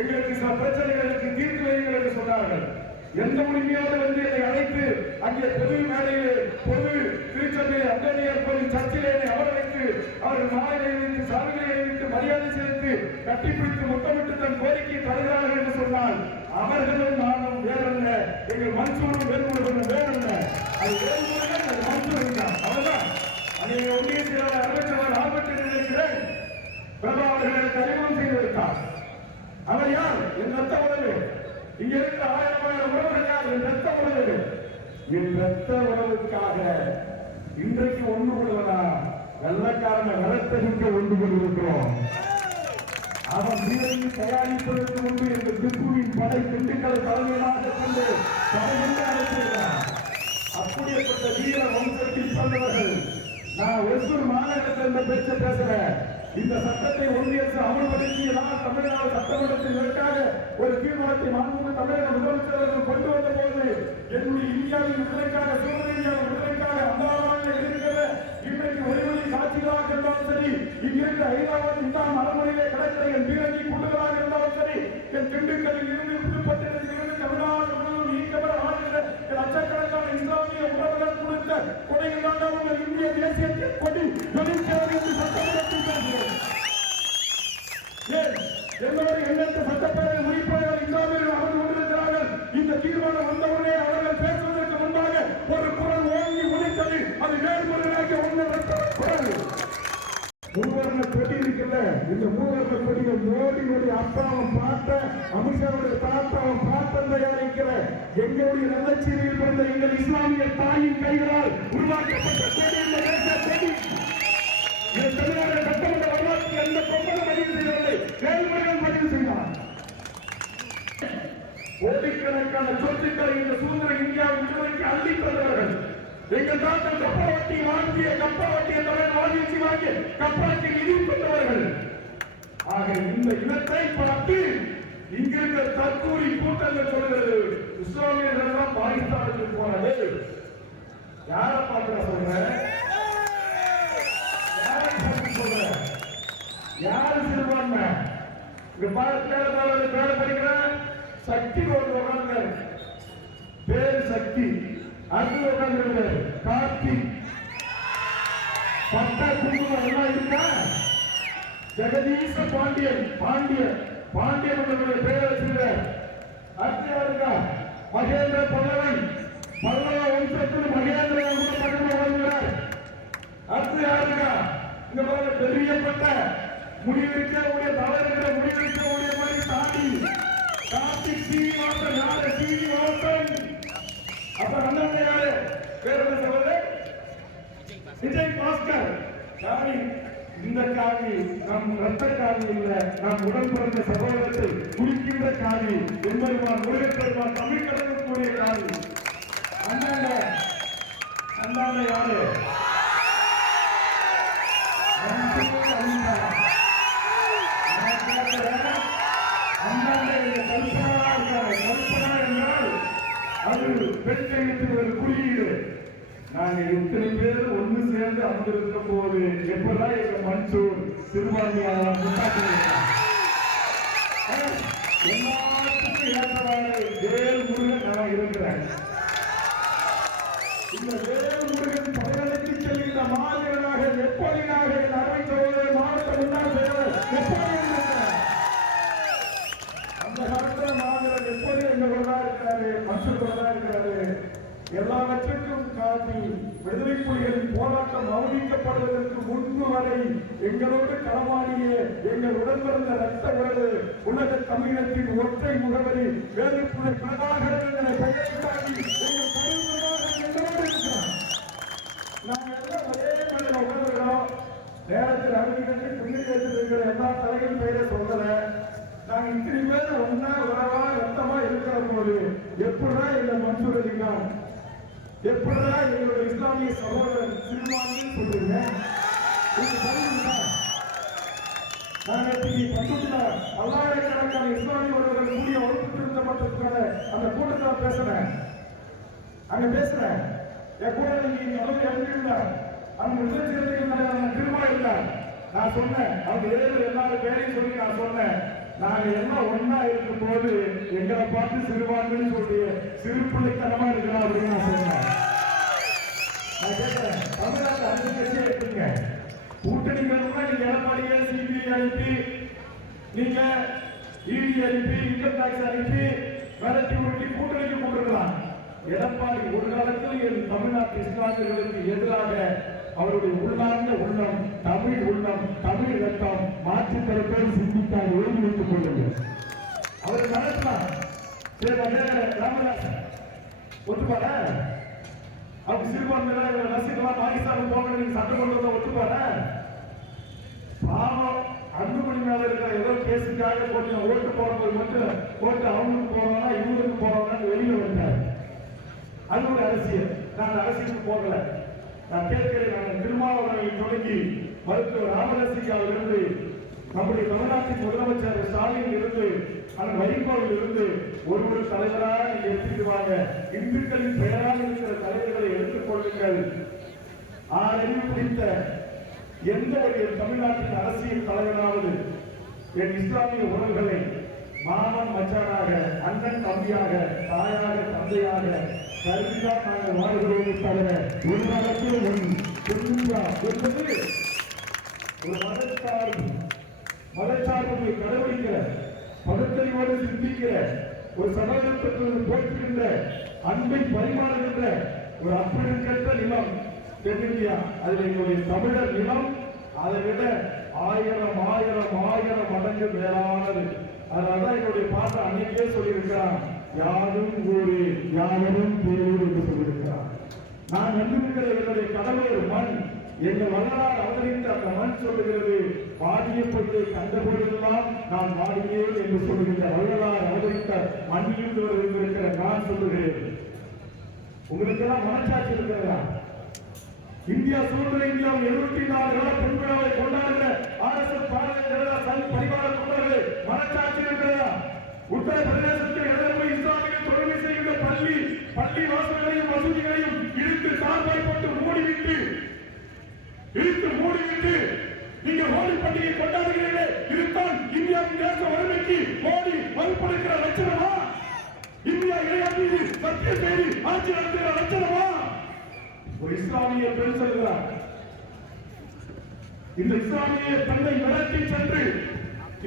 எங்களுக்கு சில பிரச்சனைகளுக்கு தீர்த்து வைங்கள் என்று சொன்னார்கள். எந்த உரிமையோடு வந்து என்னை அழைத்து அங்கே பொது மேடையிலே பொது திருச்சபை அந்தனியர் கோவில் சர்ச்சிலே அமர வைத்து அவர்கள் மாலையை வைத்து சாமிகளை வைத்து மரியாதை செலுத்தி கட்டிப்பிடித்து முத்தமிட்டு தன் கோரிக்கை தருகிறார்கள் என்று சொன்னால் அவர்களும் நானும் வேறல்ல, எங்கள் மன்சூரும் வேறுமுருகனும் வேறல்ல. அது வேறுமுருகன், அது மன்சூர் தான். அவர்தான் அதை ஒன்றிய செயலாளர் அமைச்சர் ஆபத்து நினைக்கிறேன் பிரபா அவர்களை அறிமுகம் செய்திருக்கார். அவர் யார்? என் ரத்த உறவு. இங்க இருக்கிற 1000 உறவுகள் யார்? என் ரத்த உறவு. என் ரத்த உறவுக்காக இன்றைக்கு ஒன்று கொள்வதா வெள்ளக்காரன வெள்ளத்தறிக்க ஒன்று கொண்டிருக்கிறோம். அவன் வீரரை தயாரிப்பதற்கு முன்பு எங்கள் திப்புவின் படை திண்டுக்கலை தலைமையிலாக கொண்டு படையிட்டு அனுப்பியிருக்கிறார். அப்படிப்பட்ட வீர வம்சத்தில் பிறந்தவர்கள். நான் ஒசூர் மாநகரத்தில் பேச்சு பேசுறேன். இந்த சட்டத்தை ஒன்றிய அரசு அமல்படுத்தியதால் தமிழ்நாடு சட்டமன்றத்தில் இதற்காக ஒரு தீர்மானத்தை மாண்புமிகு தமிழக முதலமைச்சர் கொண்டு வந்த போது என்னுடைய இந்தியாவின் விடுதலைக்காக சுதந்திர இந்தியாவின் விடுதலைக்காக அம்பாவானில் இருக்கிற இன்றைக்கு ஒளிமொழி சாட்சிகளாக இருந்தாலும் சரி, இங்கிருக்கிற ஹைதராபாத் இந்தாம் அரண்மனையிலே கிடைக்கிற என் பீரங்கி குண்டுகளாக இருந்தாலும் சரி, என் திண்டுக்கல்லில் இருந்து புதுப்பட்டினத்தில் இருந்து தமிழ்நாடு முழுவதும் ஈக்கபர வாழ்கிற என் லட்சக்கணக்கான இஸ்லாமிய உறவுகள் கொடுத்த கொடைகள் தான் உங்கள் இந்திய தேசியத்தின் கொடி வெளிச்சேர்ந்து என்று சட்டமன்றத்தில் பேசுகிறேன். எல்லோரும் எண்ணற்ற சட்டப்பேரவை உறுப்பினர்கள் இஸ்லாமியர்கள் அமர்ந்து கொண்டிருக்கிறார்கள். இந்த தீர்மானம் வந்தவுடனே அவர்கள் பேசுவதற்கு முன்பாக ஒரு குரல் ஓங்கி ஒலித்தது. அது வேறுமுறையாக ஒன்று குரல். மூவர்ண கொடி இருக்கிற இந்த மூவர்ண கொடிகள் மோடியுடைய அப்பாவும் பார்த்த அமித்ஷாவுடைய தாத்தாவும் பார்த்த தயாரிக்கிற எங்களுடைய நல்லச்சீரியில் பிறந்த எங்கள் இஸ்லாமிய தாயின் கைகளால் உருவாக்கப்பட்ட கொடி இந்த தேச கொடி. தமிழ்நாடு சட்டமன்ற வரலாற்றில் எந்த கொம்பனும் பதிவு செய்யவில்லை, வேறுமுறைகள் பதிவு செய்தார். கோடிக்கணக்கான சொத்துக்களை இந்த சுதந்திர இந்தியாவின் விடுதலைக்கு அள்ளி தந்தவர்கள். எங்கள் தாத்தன் கப்பலவட்டி வாங்கிய கப்பலவட்டியை தமிழ் வாங்கி வாங்கிய கப்பலுக்கு நிதி கொண்டவர்கள். ஆக இந்த இனத்தை பார்த்து இங்கிருந்த தற்கூரி கூட்டங்கள் சொல்கிறது இஸ்லாமியர்கள் எல்லாம் பாகிஸ்தானுக்கு போனது. யாரை பார்க்க சொல்ற? யாரு சிறுபான்மை? பேர படிக்கிற சக்தி ஒரு உட்கார்ந்து பேரு சக்தி, அடுத்து உட்கார்ந்து கார்த்திக், பட்டா குடும்பம் எல்லாம் இருக்கா? ஜெகதீச பாண்டியன் பாண்டியன் பாண்டியன் பேரை வச்சிருக்கார். அடுத்து யாருக்கா? மகேந்திர பல்லவன், பல்லவ வம்சத்தில் மகேந்திர பல்லவன் வருகிறார். அடுத்து யாருக்கா? இங்க தெரியப்பட்ட முடிவிற்கக்கூடிய தலைவர்களை முடிவிற்கக்கூடிய மாதிரி தாண்டி கார்த்திக் சீனிவாசன். யாரு சீனிவாசன்? அப்ப அண்ணன் யாரு? பேர் என்ன சொல்றது? விஜய் பாஸ்கர். காவி இந்த காவி நம் ரத்த காவி இல்ல, நம் உடன் பிறந்த சகோதரத்தை குடிக்கின்ற காவி. எம்பெருமான் முருகப்பெருமான் தமிழ் கடற்கக்கூடிய காவி. அண்ணாண்ட அண்ணாண்ட யாரு? அது பெண்களுக்கு ஒரு குறியீடு. நாங்க இத்தனை பேர் ஒன்று சேர்ந்து அமர்ந்திருக்க போது எப்பதான் எங்க மன்சூர் சிறுபான்மையாளர் எல்லாத்துக்கும் ஏற்றவாறு வேல்முருகன் நான் இருக்கிறேன். இந்த வேல்முருகன் பதவிக்கு செல்கின்ற மாநிலமாக எப்படினாக என் அரை சோழர் மாவட்ட முன்னாள் செயலர் எப்படி அந்த காலத்தில் மாநிலம் எப்படி எங்களோட இருக்கிறாரு, மன்சூரோட இருக்கிறாரு. எல்லாவற்றுக்கும் காட்டி விடுதலை புலிகளின் போராட்டம் அவமதிக்கப்படுவதற்கு முன்பு வரை எங்களோடு களமாடிய எங்கள் உடன்பிறந்த ரத்த உறவு உலக தமிழகத்தின் ஒற்றை முகவரி வேலுப்புழை பிரபாகரன் என்ற பெயரை தாண்டி எங்கள் தலைவர்களாக எங்களோடு இருக்கிறார். நாங்கள் எல்லாம் ஒரே மனித உணர்வுகிறோம். நேரத்தில் அறிவிக்கின்ற பின்னணி இருக்கிற எல்லா தலைகள் பெயரை சொல்லல. நாங்கள் இத்தனை பேர் ஒன்னா உறவா ரத்தமா இருக்கிற போது எப்படிதான் எங்க மன்சூர் அலிகான், எப்படிதான் எங்களுடைய இஸ்லாமிய சகோதரன் சிறுபான்மைன்னு சொல்றீங்க? நாங்கள் பல்லாயிரக்கணக்கான இஸ்லாமிய ஒருவர்கள் கூடிய ஒழுங்கு திருத்தப்பட்டதுக்கான அந்த கூட்டத்தில் பேசுறேன். அங்க பேசுறேன். என் கூட நீங்க அளவு எழுதியிருந்தார். அவங்க விடுதலை திரும்ப இல்லை. நான் சொன்னேன் அவங்க எல்லாரும் பேரையும் சொல்லி நான் சொன்னேன். நாங்க எல்லாம் ஒன்னா இருக்கும் போது எங்களை பார்த்து சிறுபான்மைன்னு சொல்லிய சிறு பிள்ளைத்தனமா இருக்கலாம் அப்படின்னு நான் சொன்னேன். நான் கேட்கிறேன், தமிழ்நாட்டு அந்த கட்சியா இருக்குங்க, கூட்டணிகள்னா நீங்க எடப்பாடியே சிபிஐ அனுப்பி, நீங்க இடி அனுப்பி, இன்கம் டாக்ஸ் அனுப்பி மிரட்டி உருட்டி கூட்டணிக்கு கொண்டிருக்கலாம். எடப்பாடி ஒரு காலத்தில் என் தமிழ்நாட்டு இஸ்லாமியர்களுக்கு எதிராக அவருடைய உள்ளார்ந்த உள்ளம், தமிழ் உள்ளம், தமிழ் ரத்தம் மாற்றுத்தரப்போடு சிந்தித்தார். எழுதி வைத்துக் கொள்ளுங்கள். அவர் நடத்தலாம். ராமதாசன் ஒத்துப்பார, அவங்க சிறுபான்மையில ரசிகலாம் பாகிஸ்தான் போகணும் சட்டம் கொண்டு வந்த ஒத்துப்பார. பாவம் அன்புமணி மேல இருக்கிற ஏதோ கேஸுக்காக போட்டு ஓட்டு போடும்போது மட்டும் ஓட்டு அவங்களுக்கு போறோம்னா இவங்களுக்கு போறோம்னா வெளியில வந்தார். அது ஒரு அரசியல். நான் அரசியலுக்கு போகல. நான் கேட்கிறேன், நாங்கள் திருமாவளவனை தொடங்கி மருத்துவர் ராமதாசிக்காவில் இருந்து நம்முடைய தமிழ்நாட்டின் முதலமைச்சர் ஸ்டாலின் இருந்து அந்த வைகோவில் இருந்து ஒரு தலைவராக நீங்க எடுத்துட்டு வாங்க. இந்துக்களின் பெயராக இருக்கிற தலைவர்களை எடுத்துக் கொள்ளுங்கள். ஆறில் பிடித்த எந்த ஒரு தமிழ்நாட்டின் அரசியல் தலைவராவது என் இஸ்லாமிய உறவுகளை மாமன் மச்சானாக, அண்ணன் தம்பியாக, தாயாக தந்தையாக கருதிதான் நாங்கள் வாழ்கிறோம். தவிர ஒரு நாளத்தில் என்பது ஒரு மதச்சார்பு கடைபிடிக்கிற, பகுத்தறிவோடு சிந்திக்கிற, ஒரு சமூகத்திற்கு போற்றுகின்ற, அன்பை பரிமாறுகின்ற ஒரு அப்படிக்கற்ற நிலம் தென்னிந்தியா. அதில் எங்களுடைய தமிழர் நிலம் அதை விட 1000 மடங்கு மேலானது. அதனாலதான் என்னுடைய பாட்டை அன்னைக்கே சொல்லியிருக்கிறான், யாரும் ஊரே யாவரும் பேரூர் என்று சொல்லியிருக்கிறார். நான் நம்பியிருக்கிற என்னுடைய கடவுள் மண், எங்கள் வரலாறு அவதரித்த அந்த மண் சொல்லுகிறது, பாடியப்பட்டு கண்டபோதெல்லாம் நான் பாடினேன் என்று சொல்லுகின்ற வரலாறு அவதரித்த மண்ணில் இருக்கிற நான் சொல்லுகிறேன். உங்களுக்கு எல்லாம் மனச்சாட்சி இருக்கிறதா? இந்தியா சுதந்திர இந்தியாவில் 74 கால பெண் விழாவை கொண்டாடுகிற RSS பாரதிய ஜனதா சங் பரிவார தொண்டர்கள் மனச்சாட்சி இருக்கிறதா? உத்தரப்பிரதேசத்தில் எதிர்ப்பு இஸ்லாமியர்கள் தொழிலை செய்கின்ற பள்ளி வாசல்களையும் மசூதிகளையும் இழுத்து தாழ்வாய் போட்டு மூடிவிட்டு நீங்க ஹோலி பண்டிகை கொண்டாடுகிறீர்களே, இதுதான் இந்தியாவின் தேச வறுமைக்கு மோடி மறுப்படுகிற லட்சணமா? இந்தியா இளையாட்சி சத்திய செய்தி ஆட்சி நடத்துகிற லட்சணமா? ஒரு இஸ்லாமிய பெண் சொல்கிறார், இந்த இஸ்லாமிய பெண்ணை மிரட்டி சென்று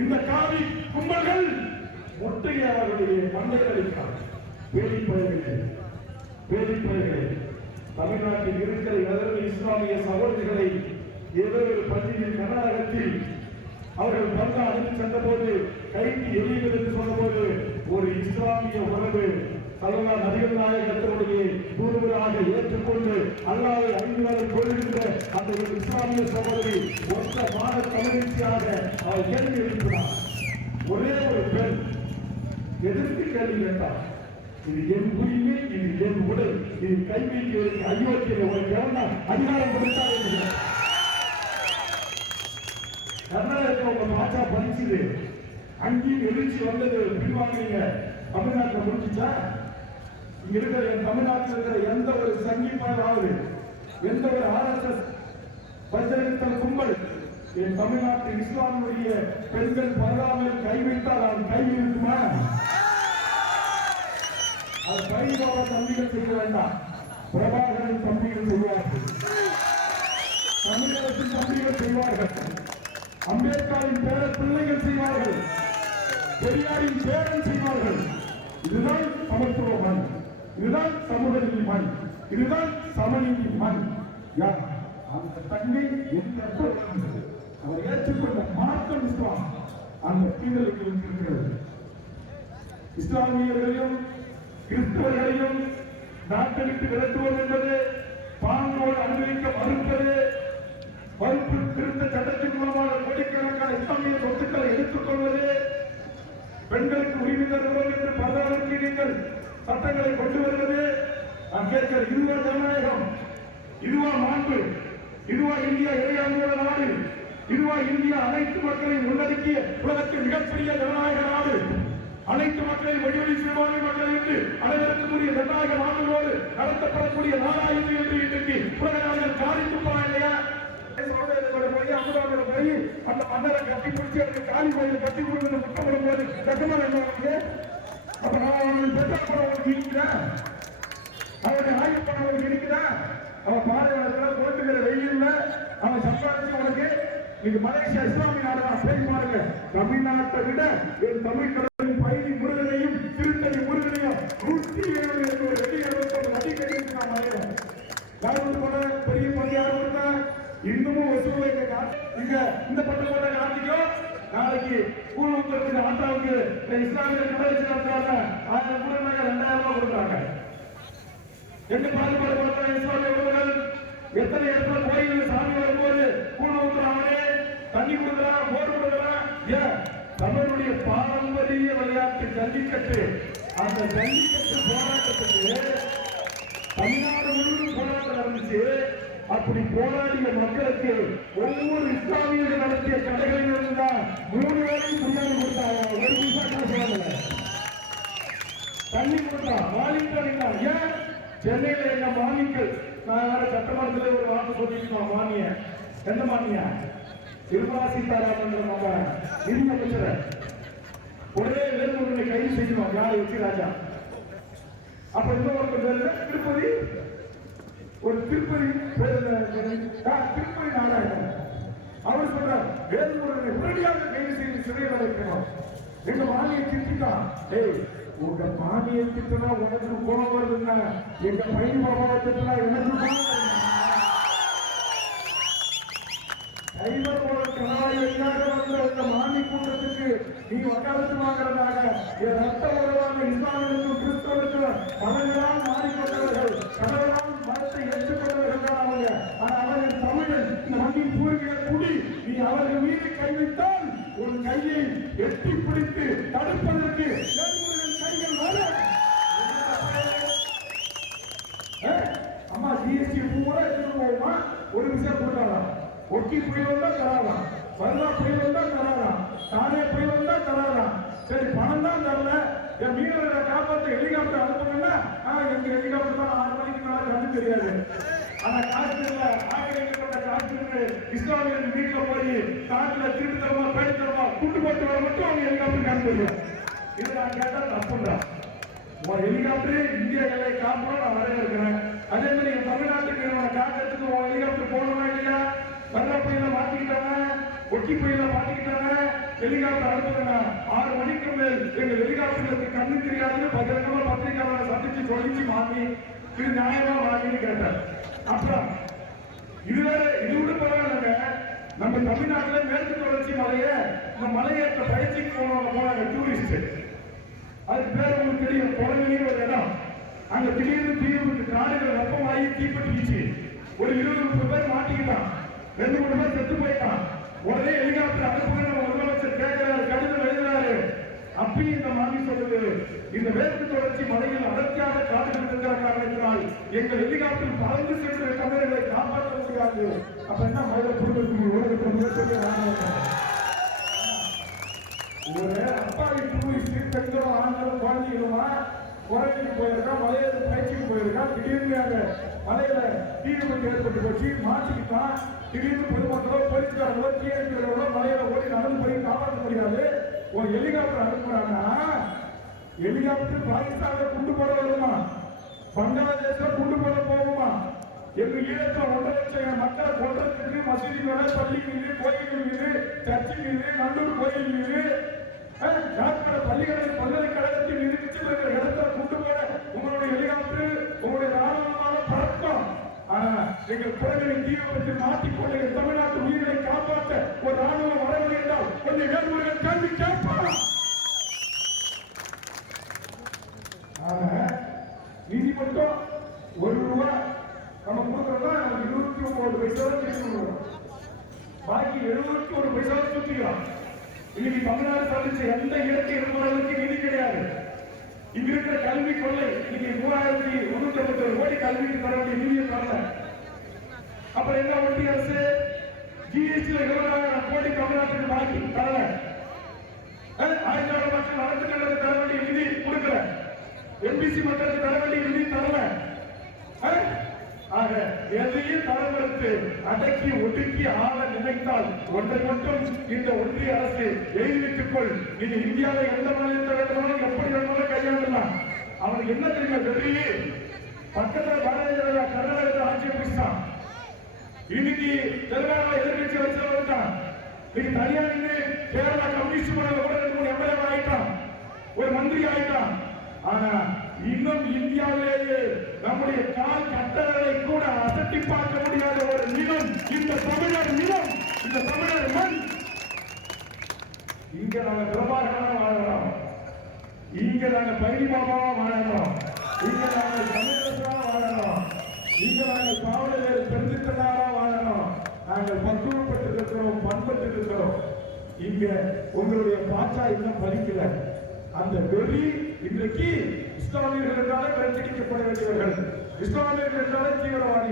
இந்த காவி கும்பல்கள் முட்டையை அவர்களுடைய மண்டைகளில் பேடிப்பயர்களே தமிழ்நாட்டில் இருக்கிற எதற்கு இஸ்லாமிய சகோதரிகளை ஏதோ ஒரு பள்ளியில் கர்நாடகத்தில் அவர்கள் பந்தா அழைத்து சென்ற போது கைக்கு எரியுங்கள் என்று சொன்ன போது ஒரு இஸ்லாமிய உறவு சல்லா நபிகள் நாயகத்தினுடைய தூதுவராக ஏற்றுக்கொண்டு அல்லாஹ்வை 5 நாள் கொள்கின்ற அந்த ஒரு இஸ்லாமிய சகோதரி ஒற்ற மான தமிழ்ச்சியாக அவர் கேள்வி எழுப்பினார். ஒரே ஒரு பெண் எதிர்த்து கேள்வி கேட்டார், இது என் உரிமை, இது என் உடல், இது கைவிக்கு அயோக்கிய ஒரு கிழமை அதிகாரம் கொடுத்தார் என்று கர்நாடகத்தில் உங்க பாச்சா பறிச்சுது. அங்கேயும் எழுச்சி வந்தது, பின்வாங்க. தமிழ்நாட்டில் முடிச்சுச்சா? இங்க இருக்கிற தமிழ்நாட்டில் இருக்கிற எந்த ஒரு சங்கீமாவது, எந்த ஒரு RSS பஞ்சரித்தல் கும்பல் என் தமிழ்நாட்டு இஸ்லாமுடைய பெண்கள் பரவாமல் கைவிட்டால் அவன் கை இருக்குமா? அது கைவார தம்பிகள் செய்ய வேண்டாம், பிரபாகரன் தம்பிகள் செய்வார்கள், தமிழகத்தின் தம்பிகள் செய்வார்கள், அம்பேத்கரின் பேர பிள்ளைகள் செய்வார்கள், பெரியாரின் பேரன் செய்வார்கள். இதுதான் சமத்துவ மண், இதுதான் சமூக நீதி மண், இதுதான் சமநீதி மண். அந்த தன்மை அவர் ஏற்றுக்கொண்ட மார்க்கம் இஸ்லாம் அந்த கீழலுக்கு இருக்கிறது. இஸ்லாமியர்களையும் கிறிஸ்தவர்களையும் நாட்டை விட்டு விரட்டுவது என்பது, பாங்கோடு அனுமதிக்க மறுப்பது, மறுப்பு திருத்த சட்டத்தின் மூலமாக கோடிக்கணக்கான இஸ்லாமிய சொத்துக்களை எடுத்துக் கொள்வது, பெண்களுக்கு உரிமை தருவோம் என்று பலருக்கு நீங்கள் சட்டங்களை கொண்டு வருவது, நான் கேட்கிற இதுவா ஜனநாயகம்? இதுவா மாண்பு? இதுவா இந்தியா இறையாண்மையோட நாடு? இதுவா இந்தியா அனைத்து மக்களையும் உள்ளடக்கிய உலகத்தின் மிகப்பெரிய ஜனநாயக நாடு? அனைத்து மக்களையும் வழிவழி சிறுபான்மை மக்கள் என்று அனைவருக்குரிய ஜனநாயக நாடுகளோடு நடத்தப்படக்கூடிய நாடாயுது என்று இன்றைக்கு உலக நாடுகள் காரித்துப்பா இல்லையா? போய் சிவபெருமானோட போய் அந்த மன்னரை கட்டி பிடிச்சி அந்த காளி கோயிலை கட்டி கொடுத்து குற்றப்படும் போது கட்டமா என்ன அப்ப நான் அவனுக்கு பெற்ற அவனுக்கு இருக்கிறேன், அவனுடைய ஆயுப்பணம் அவனுக்கு இருக்கிறான், அவன் பாலைவனத்துல தோட்டுகிற வெயில்ல அவன் சம்பாதிச்சு அவனுக்கு நீங்க மலேசியா இஸ்லாமிய நாடு போய் பாருங்க. தமிழ்நாட்டை விட என் தமிழ் கடலின் பயிரி முருகனையும் திருத்தணி முருகனையும் 170 நதி கட்டிருக்கான் மலையில. யாரும் போன பெரிய பணியாளர் இருந்தா இன்னமும் வசூலை இங்க இந்த பட்டம் போட்ட காட்டிக்கோ நாளைக்கு கூழ் ஊத்துறதுக்கு ஆட்டாவுக்கு இஸ்லாமிய குடியரசு நடத்துறாங்க 1000 கூட 2000 ரூபாய் கொடுக்குறாங்க. எங்க பாதுகாப்பு பார்த்தா இஸ்லாமிய உறவுகள் எத்தனை இடத்துல கோயில் சாமி வரும்போது கூழ் ஊத்துறாங்களே, தண்ணி கொடுக்குறான், போர் கொடுக்குறான். ஏன் தமிழுடைய பாரம்பரிய விளையாட்டு ஜல்லிக்கட்டு, அந்த ஜல்லிக்கட்டு போராட்டத்துக்கு தமிழ்நாடு முழுவதும் போராட்டம் நடந்துச்சு. அப்படி போராடிய மக்களுக்கு ஒவ்வொரு இஸ்லாமியர்கள் நடத்திய கடைகளில் இருந்தால் 3 வேளையும் பிரியாணி கொடுத்தாங்க. ஒரு நிமிஷம் சொல்லல, தண்ணி கொடுத்தா மாலிக்கா. ஏன் சென்னையில என்ன மானியங்கள் நான் வேற சட்டமன்றத்தில் ஒரு வார்த்தை சொல்லிருக்கோம். மானிய எந்த மானிய நிர்மலா சீதாராமன் நம்ம நிதி அமைச்சர் ஒரே வேறுமுறை கைது செய்யணும். யாரை வச்சு ராஜா அப்ப இன்னொரு திருப்பதி ஒரு திருப்பதி திருப்பதி நாராயணன் அவர் சொல்றார் வேறுமுறை உடனடியாக கைது செய்து சிறையில் அடைக்கணும். எங்க மானியை திட்டான். உங்க மானியை திட்டனா உனக்கு கோபம் வருதுன்னா எங்க பையன் பாபாவை திட்டனா எனக்கு கோபம் சைவர் போல கணவாய் வெளியாக வந்த இந்த மானி கூட்டத்துக்கு நீ வக்காலத்து வாங்குறதாக என் ரத்த உறவான இஸ்லாமியருக்கும் கிறிஸ்தவருக்கும் மதங்களால் மாறிக்கொண்டவர்கள், கடவுளால் மதத்தை ஏற்றுக்கொண்டவர்கள் தான் அவங்க. ஆனால் அவர்கள் தமிழன் இந்த மண்ணின் பூர்வீக குடி. நீ அவர்கள் மீது கைவிட்டால் உன் கையை எட்டி பிடித்து தடுப்பதற்கு கைகள் வரும். அம்மா ஜிஎஸ்டி பூரா எடுத்துட்டு போகுமா? ஒரு விஷயம் கொடுக்கலாம். ஒட்டி புயல் வந்தா தராலாம், வரலா புயல் வந்தா தராலாம், தானே புயல் வந்தா தராலாம். சரி பணம் தான் தரல, என் மீனவர்களை காப்பாற்ற ஹெலிகாப்டர் அனுப்புங்கன்னா எங்க ஹெலிகாப்டர் தான் 6 மணிக்கு மேல கண்டு தெரியாது. ஆனா காஷ்மீர்ல ஆக்கிரமிக்கப்பட்ட காஷ்மீர் இஸ்லாமியர்கள் வீட்டுல போய் காட்டுல திருட்டு தரமா பேடி தரமா கூட்டு போட்டு வர மட்டும் அவங்க ஹெலிகாப்டர் கண்டு தெரியும். இது நான் கேட்டா தப்புண்டா. உன் ஹெலிகாப்டரே இந்திய எல்லை காப்போம் நான் வரவேற்கிறேன். அதே மாதிரி என் தமிழ்நாட்டுக்கு காக்கிறதுக்கு உன் ஹெலிகாப்டர் போகணுமா இல்லையா? வெள்ள புயல மாட்டிக்கிட்டாங்க, ஒட்டி புயல மாட்டிக்கிட்டாங்க, ஹெலிகாப்டர் அனுப்புங்க. 6 மணிக்கு மேல் எங்க ஹெலிகாப்டருக்கு கண்ணு தெரியாதுன்னு பகிரங்கமா பத்திரிகையாளரை சந்திச்சு சொல்லிச்சு மாறி இது நியாயமா மாறின்னு கேட்டார். அப்புறம் இது வேற இது விட பரவாயில்லைங்க. நம்ம தமிழ்நாட்டுல மேற்கு தொடர்ச்சி மலைய இந்த மலையேற்ற பயிற்சிக்கு போனாங்க டூரிஸ்ட். அதுக்கு பேர் உங்களுக்கு தெரியும், குழந்தைன்னு ஒரு இடம். அங்க திடீர்னு தீவிர காடுகள் வெப்பமாகி தீப்பற்றிச்சு. ஒரு 20-30 பேர் மாட்டிக்கிட்டான், 2-3 பேர் செத்து போயிட்டான். உடனே ஹெலிகாப்டர் அனுப்புங்க முதலமைச்சர் கேட்கிறாரு, கடிதம் எழுதுறாரு. அப்பயும் இந்த மாமி சொல்லுது, இந்த மேற்கு தொடர்ச்சி மலையில் அடர்த்தியாக காடுகள் இருக்கிற காரணத்தினால் எங்கள் ஹெலிகாப்டர் பறந்து சென்ற தமிழர்களை காப்பாற்ற முடியாது. அப்ப என்ன மழை குடும்பத்துக்கு உலகத்தில் ஒரு அப்பாவி டூரிஸ்ட் பெண்களும் ஆண்களும் குழந்தைகளுமா குறைஞ்சிக்கு போயிருக்கா, மலையில பயிற்சிக்கு போயிருக்கா. திடீர்னு அங்க மலையில தீ விபத்து ஏற்பட்டு போச்சு, மாட்டிக்கிட்டான். திடீர்னு பொதுமக்களோ போலீஸ்காரங்களோ தீயணைக்கிறவங்களோ மலையில ஓடி நடந்து போய் காப்பாற்ற முடியாது. ஒரு ஹெலிகாப்டர் அனுப்புறாங்கன்னா ஹெலிகாப்டர் பாகிஸ்தான்ல குண்டு போட வருமா, பங்களாதேஷ்ல குண்டு போட போகுமா? எங்க ஈழத்துல 1.5 லட்சம் மக்களை கொள்றதுக்கு மசூதி மேல, பள்ளி மீது, கோயில் மீது, சர்ச்சை மீது, நல்லூர் கோயில் மீது, பள்ளிகளின் பல்கலைக்கழகத்தின் மீது இருக்கிற இடத்துல குண்டு போட உங்களுடைய ஹெலிகாப்டர் உங்களுடைய ராணுவமான பறக்கும். ஆனா எங்கள் குழந்தைகளின் தீவிரத்தில் மாட்டிக்கொண்ட தமிழ்நாட்டு உயிர்களை காப்பாற்ற ஒரு ராணுவம் வரவில்லை என்றால் கொஞ்சம் வேறுமுறைகள் கேள்வி கேட்பாங்க. நீதிமன்றம் 1 ரூபாய் நம்ம கொடுக்கறதா 29 பைசா திரும்ப, பாக்கி 71 பைசா சுற்றிக்கலாம். இன்னைக்கு தமிழ்நாடு சாதிச்ச எந்த இடத்தை இருப்பவர்களுக்கு நிதி கிடையாது. இங்க இருக்கிற கல்வி கொள்ளை இன்னைக்கு 3350 கோடி கல்விக்கு தர வேண்டிய நிதியை தரல. அப்புறம் என்ன ஒன்றிய அரசு ஜிஎஸ்டி 20,000 கோடி தமிழ்நாட்டுக்கு பாக்கி தரல. 1000 மக்கள் நலத்திட்டங்களுக்கு தர வேண்டிய நிதி கொடுக்கல. எம்பிசி மக்களுக்கு தர வேண்டிய நிதி தரல. ஆக எதையும் தரமறுத்து அடக்கி ஒடுக்கி ஆள நினைத்தால் ஒன்றை மட்டும் இந்த ஒன்றிய அரசு எழுதிட்டுக் கொள். நீங்க இந்தியாவை எந்த மாநிலத்தை வேண்டுமானாலும் எப்படி வேண்டுமானாலும் கையாளலாம். அவனுக்கு என்ன தெரியுமா தெரியுது? பக்கத்துல பாரதிய ஜனதா கர்நாடகத்தில் ஆட்சி பிடிச்சான். இன்னைக்கு தெலுங்கானா எதிர்கட்சி வச்சவன் இன்னைக்கு தனியா நின்று கேரளா கம்யூனிஸ்ட் கூட 2 எம்எல்ஏ ஆயிட்டான், ஒரு மந்திரி ஆயிட்டான். ஆனா இன்னும் இந்தியாவிலேயே நம்முடைய கால் கட்டளை கூட அசட்டி பார்க்க முடியாத ஒரு நிலம் இந்த தமிழர் நிலம், இந்த தமிழர் மண். இங்க நாங்க பிரபாகரனா வாழறோம், இங்க நாங்க பைரிபாபாவா வாழறோம், இங்க நாங்க தமிழரசா வாழறோம், இங்க நாங்கள் காவலர் பெருந்திட்டனாரா வாழறோம். நாங்கள் பக்குவப்பட்டிருக்கிறோம், பண்பட்டிருக்கிறோம். இங்க உங்களுடைய பாச்சா இன்னும் பலிக்கல. அந்த வெறி இன்றைக்கு இஸ்லாமியர்கள் என்றாலே விரட்டிக்கப்பட வேண்டியவர்கள், இஸ்லாமியர்கள் என்றாலே தீவிரவாதி.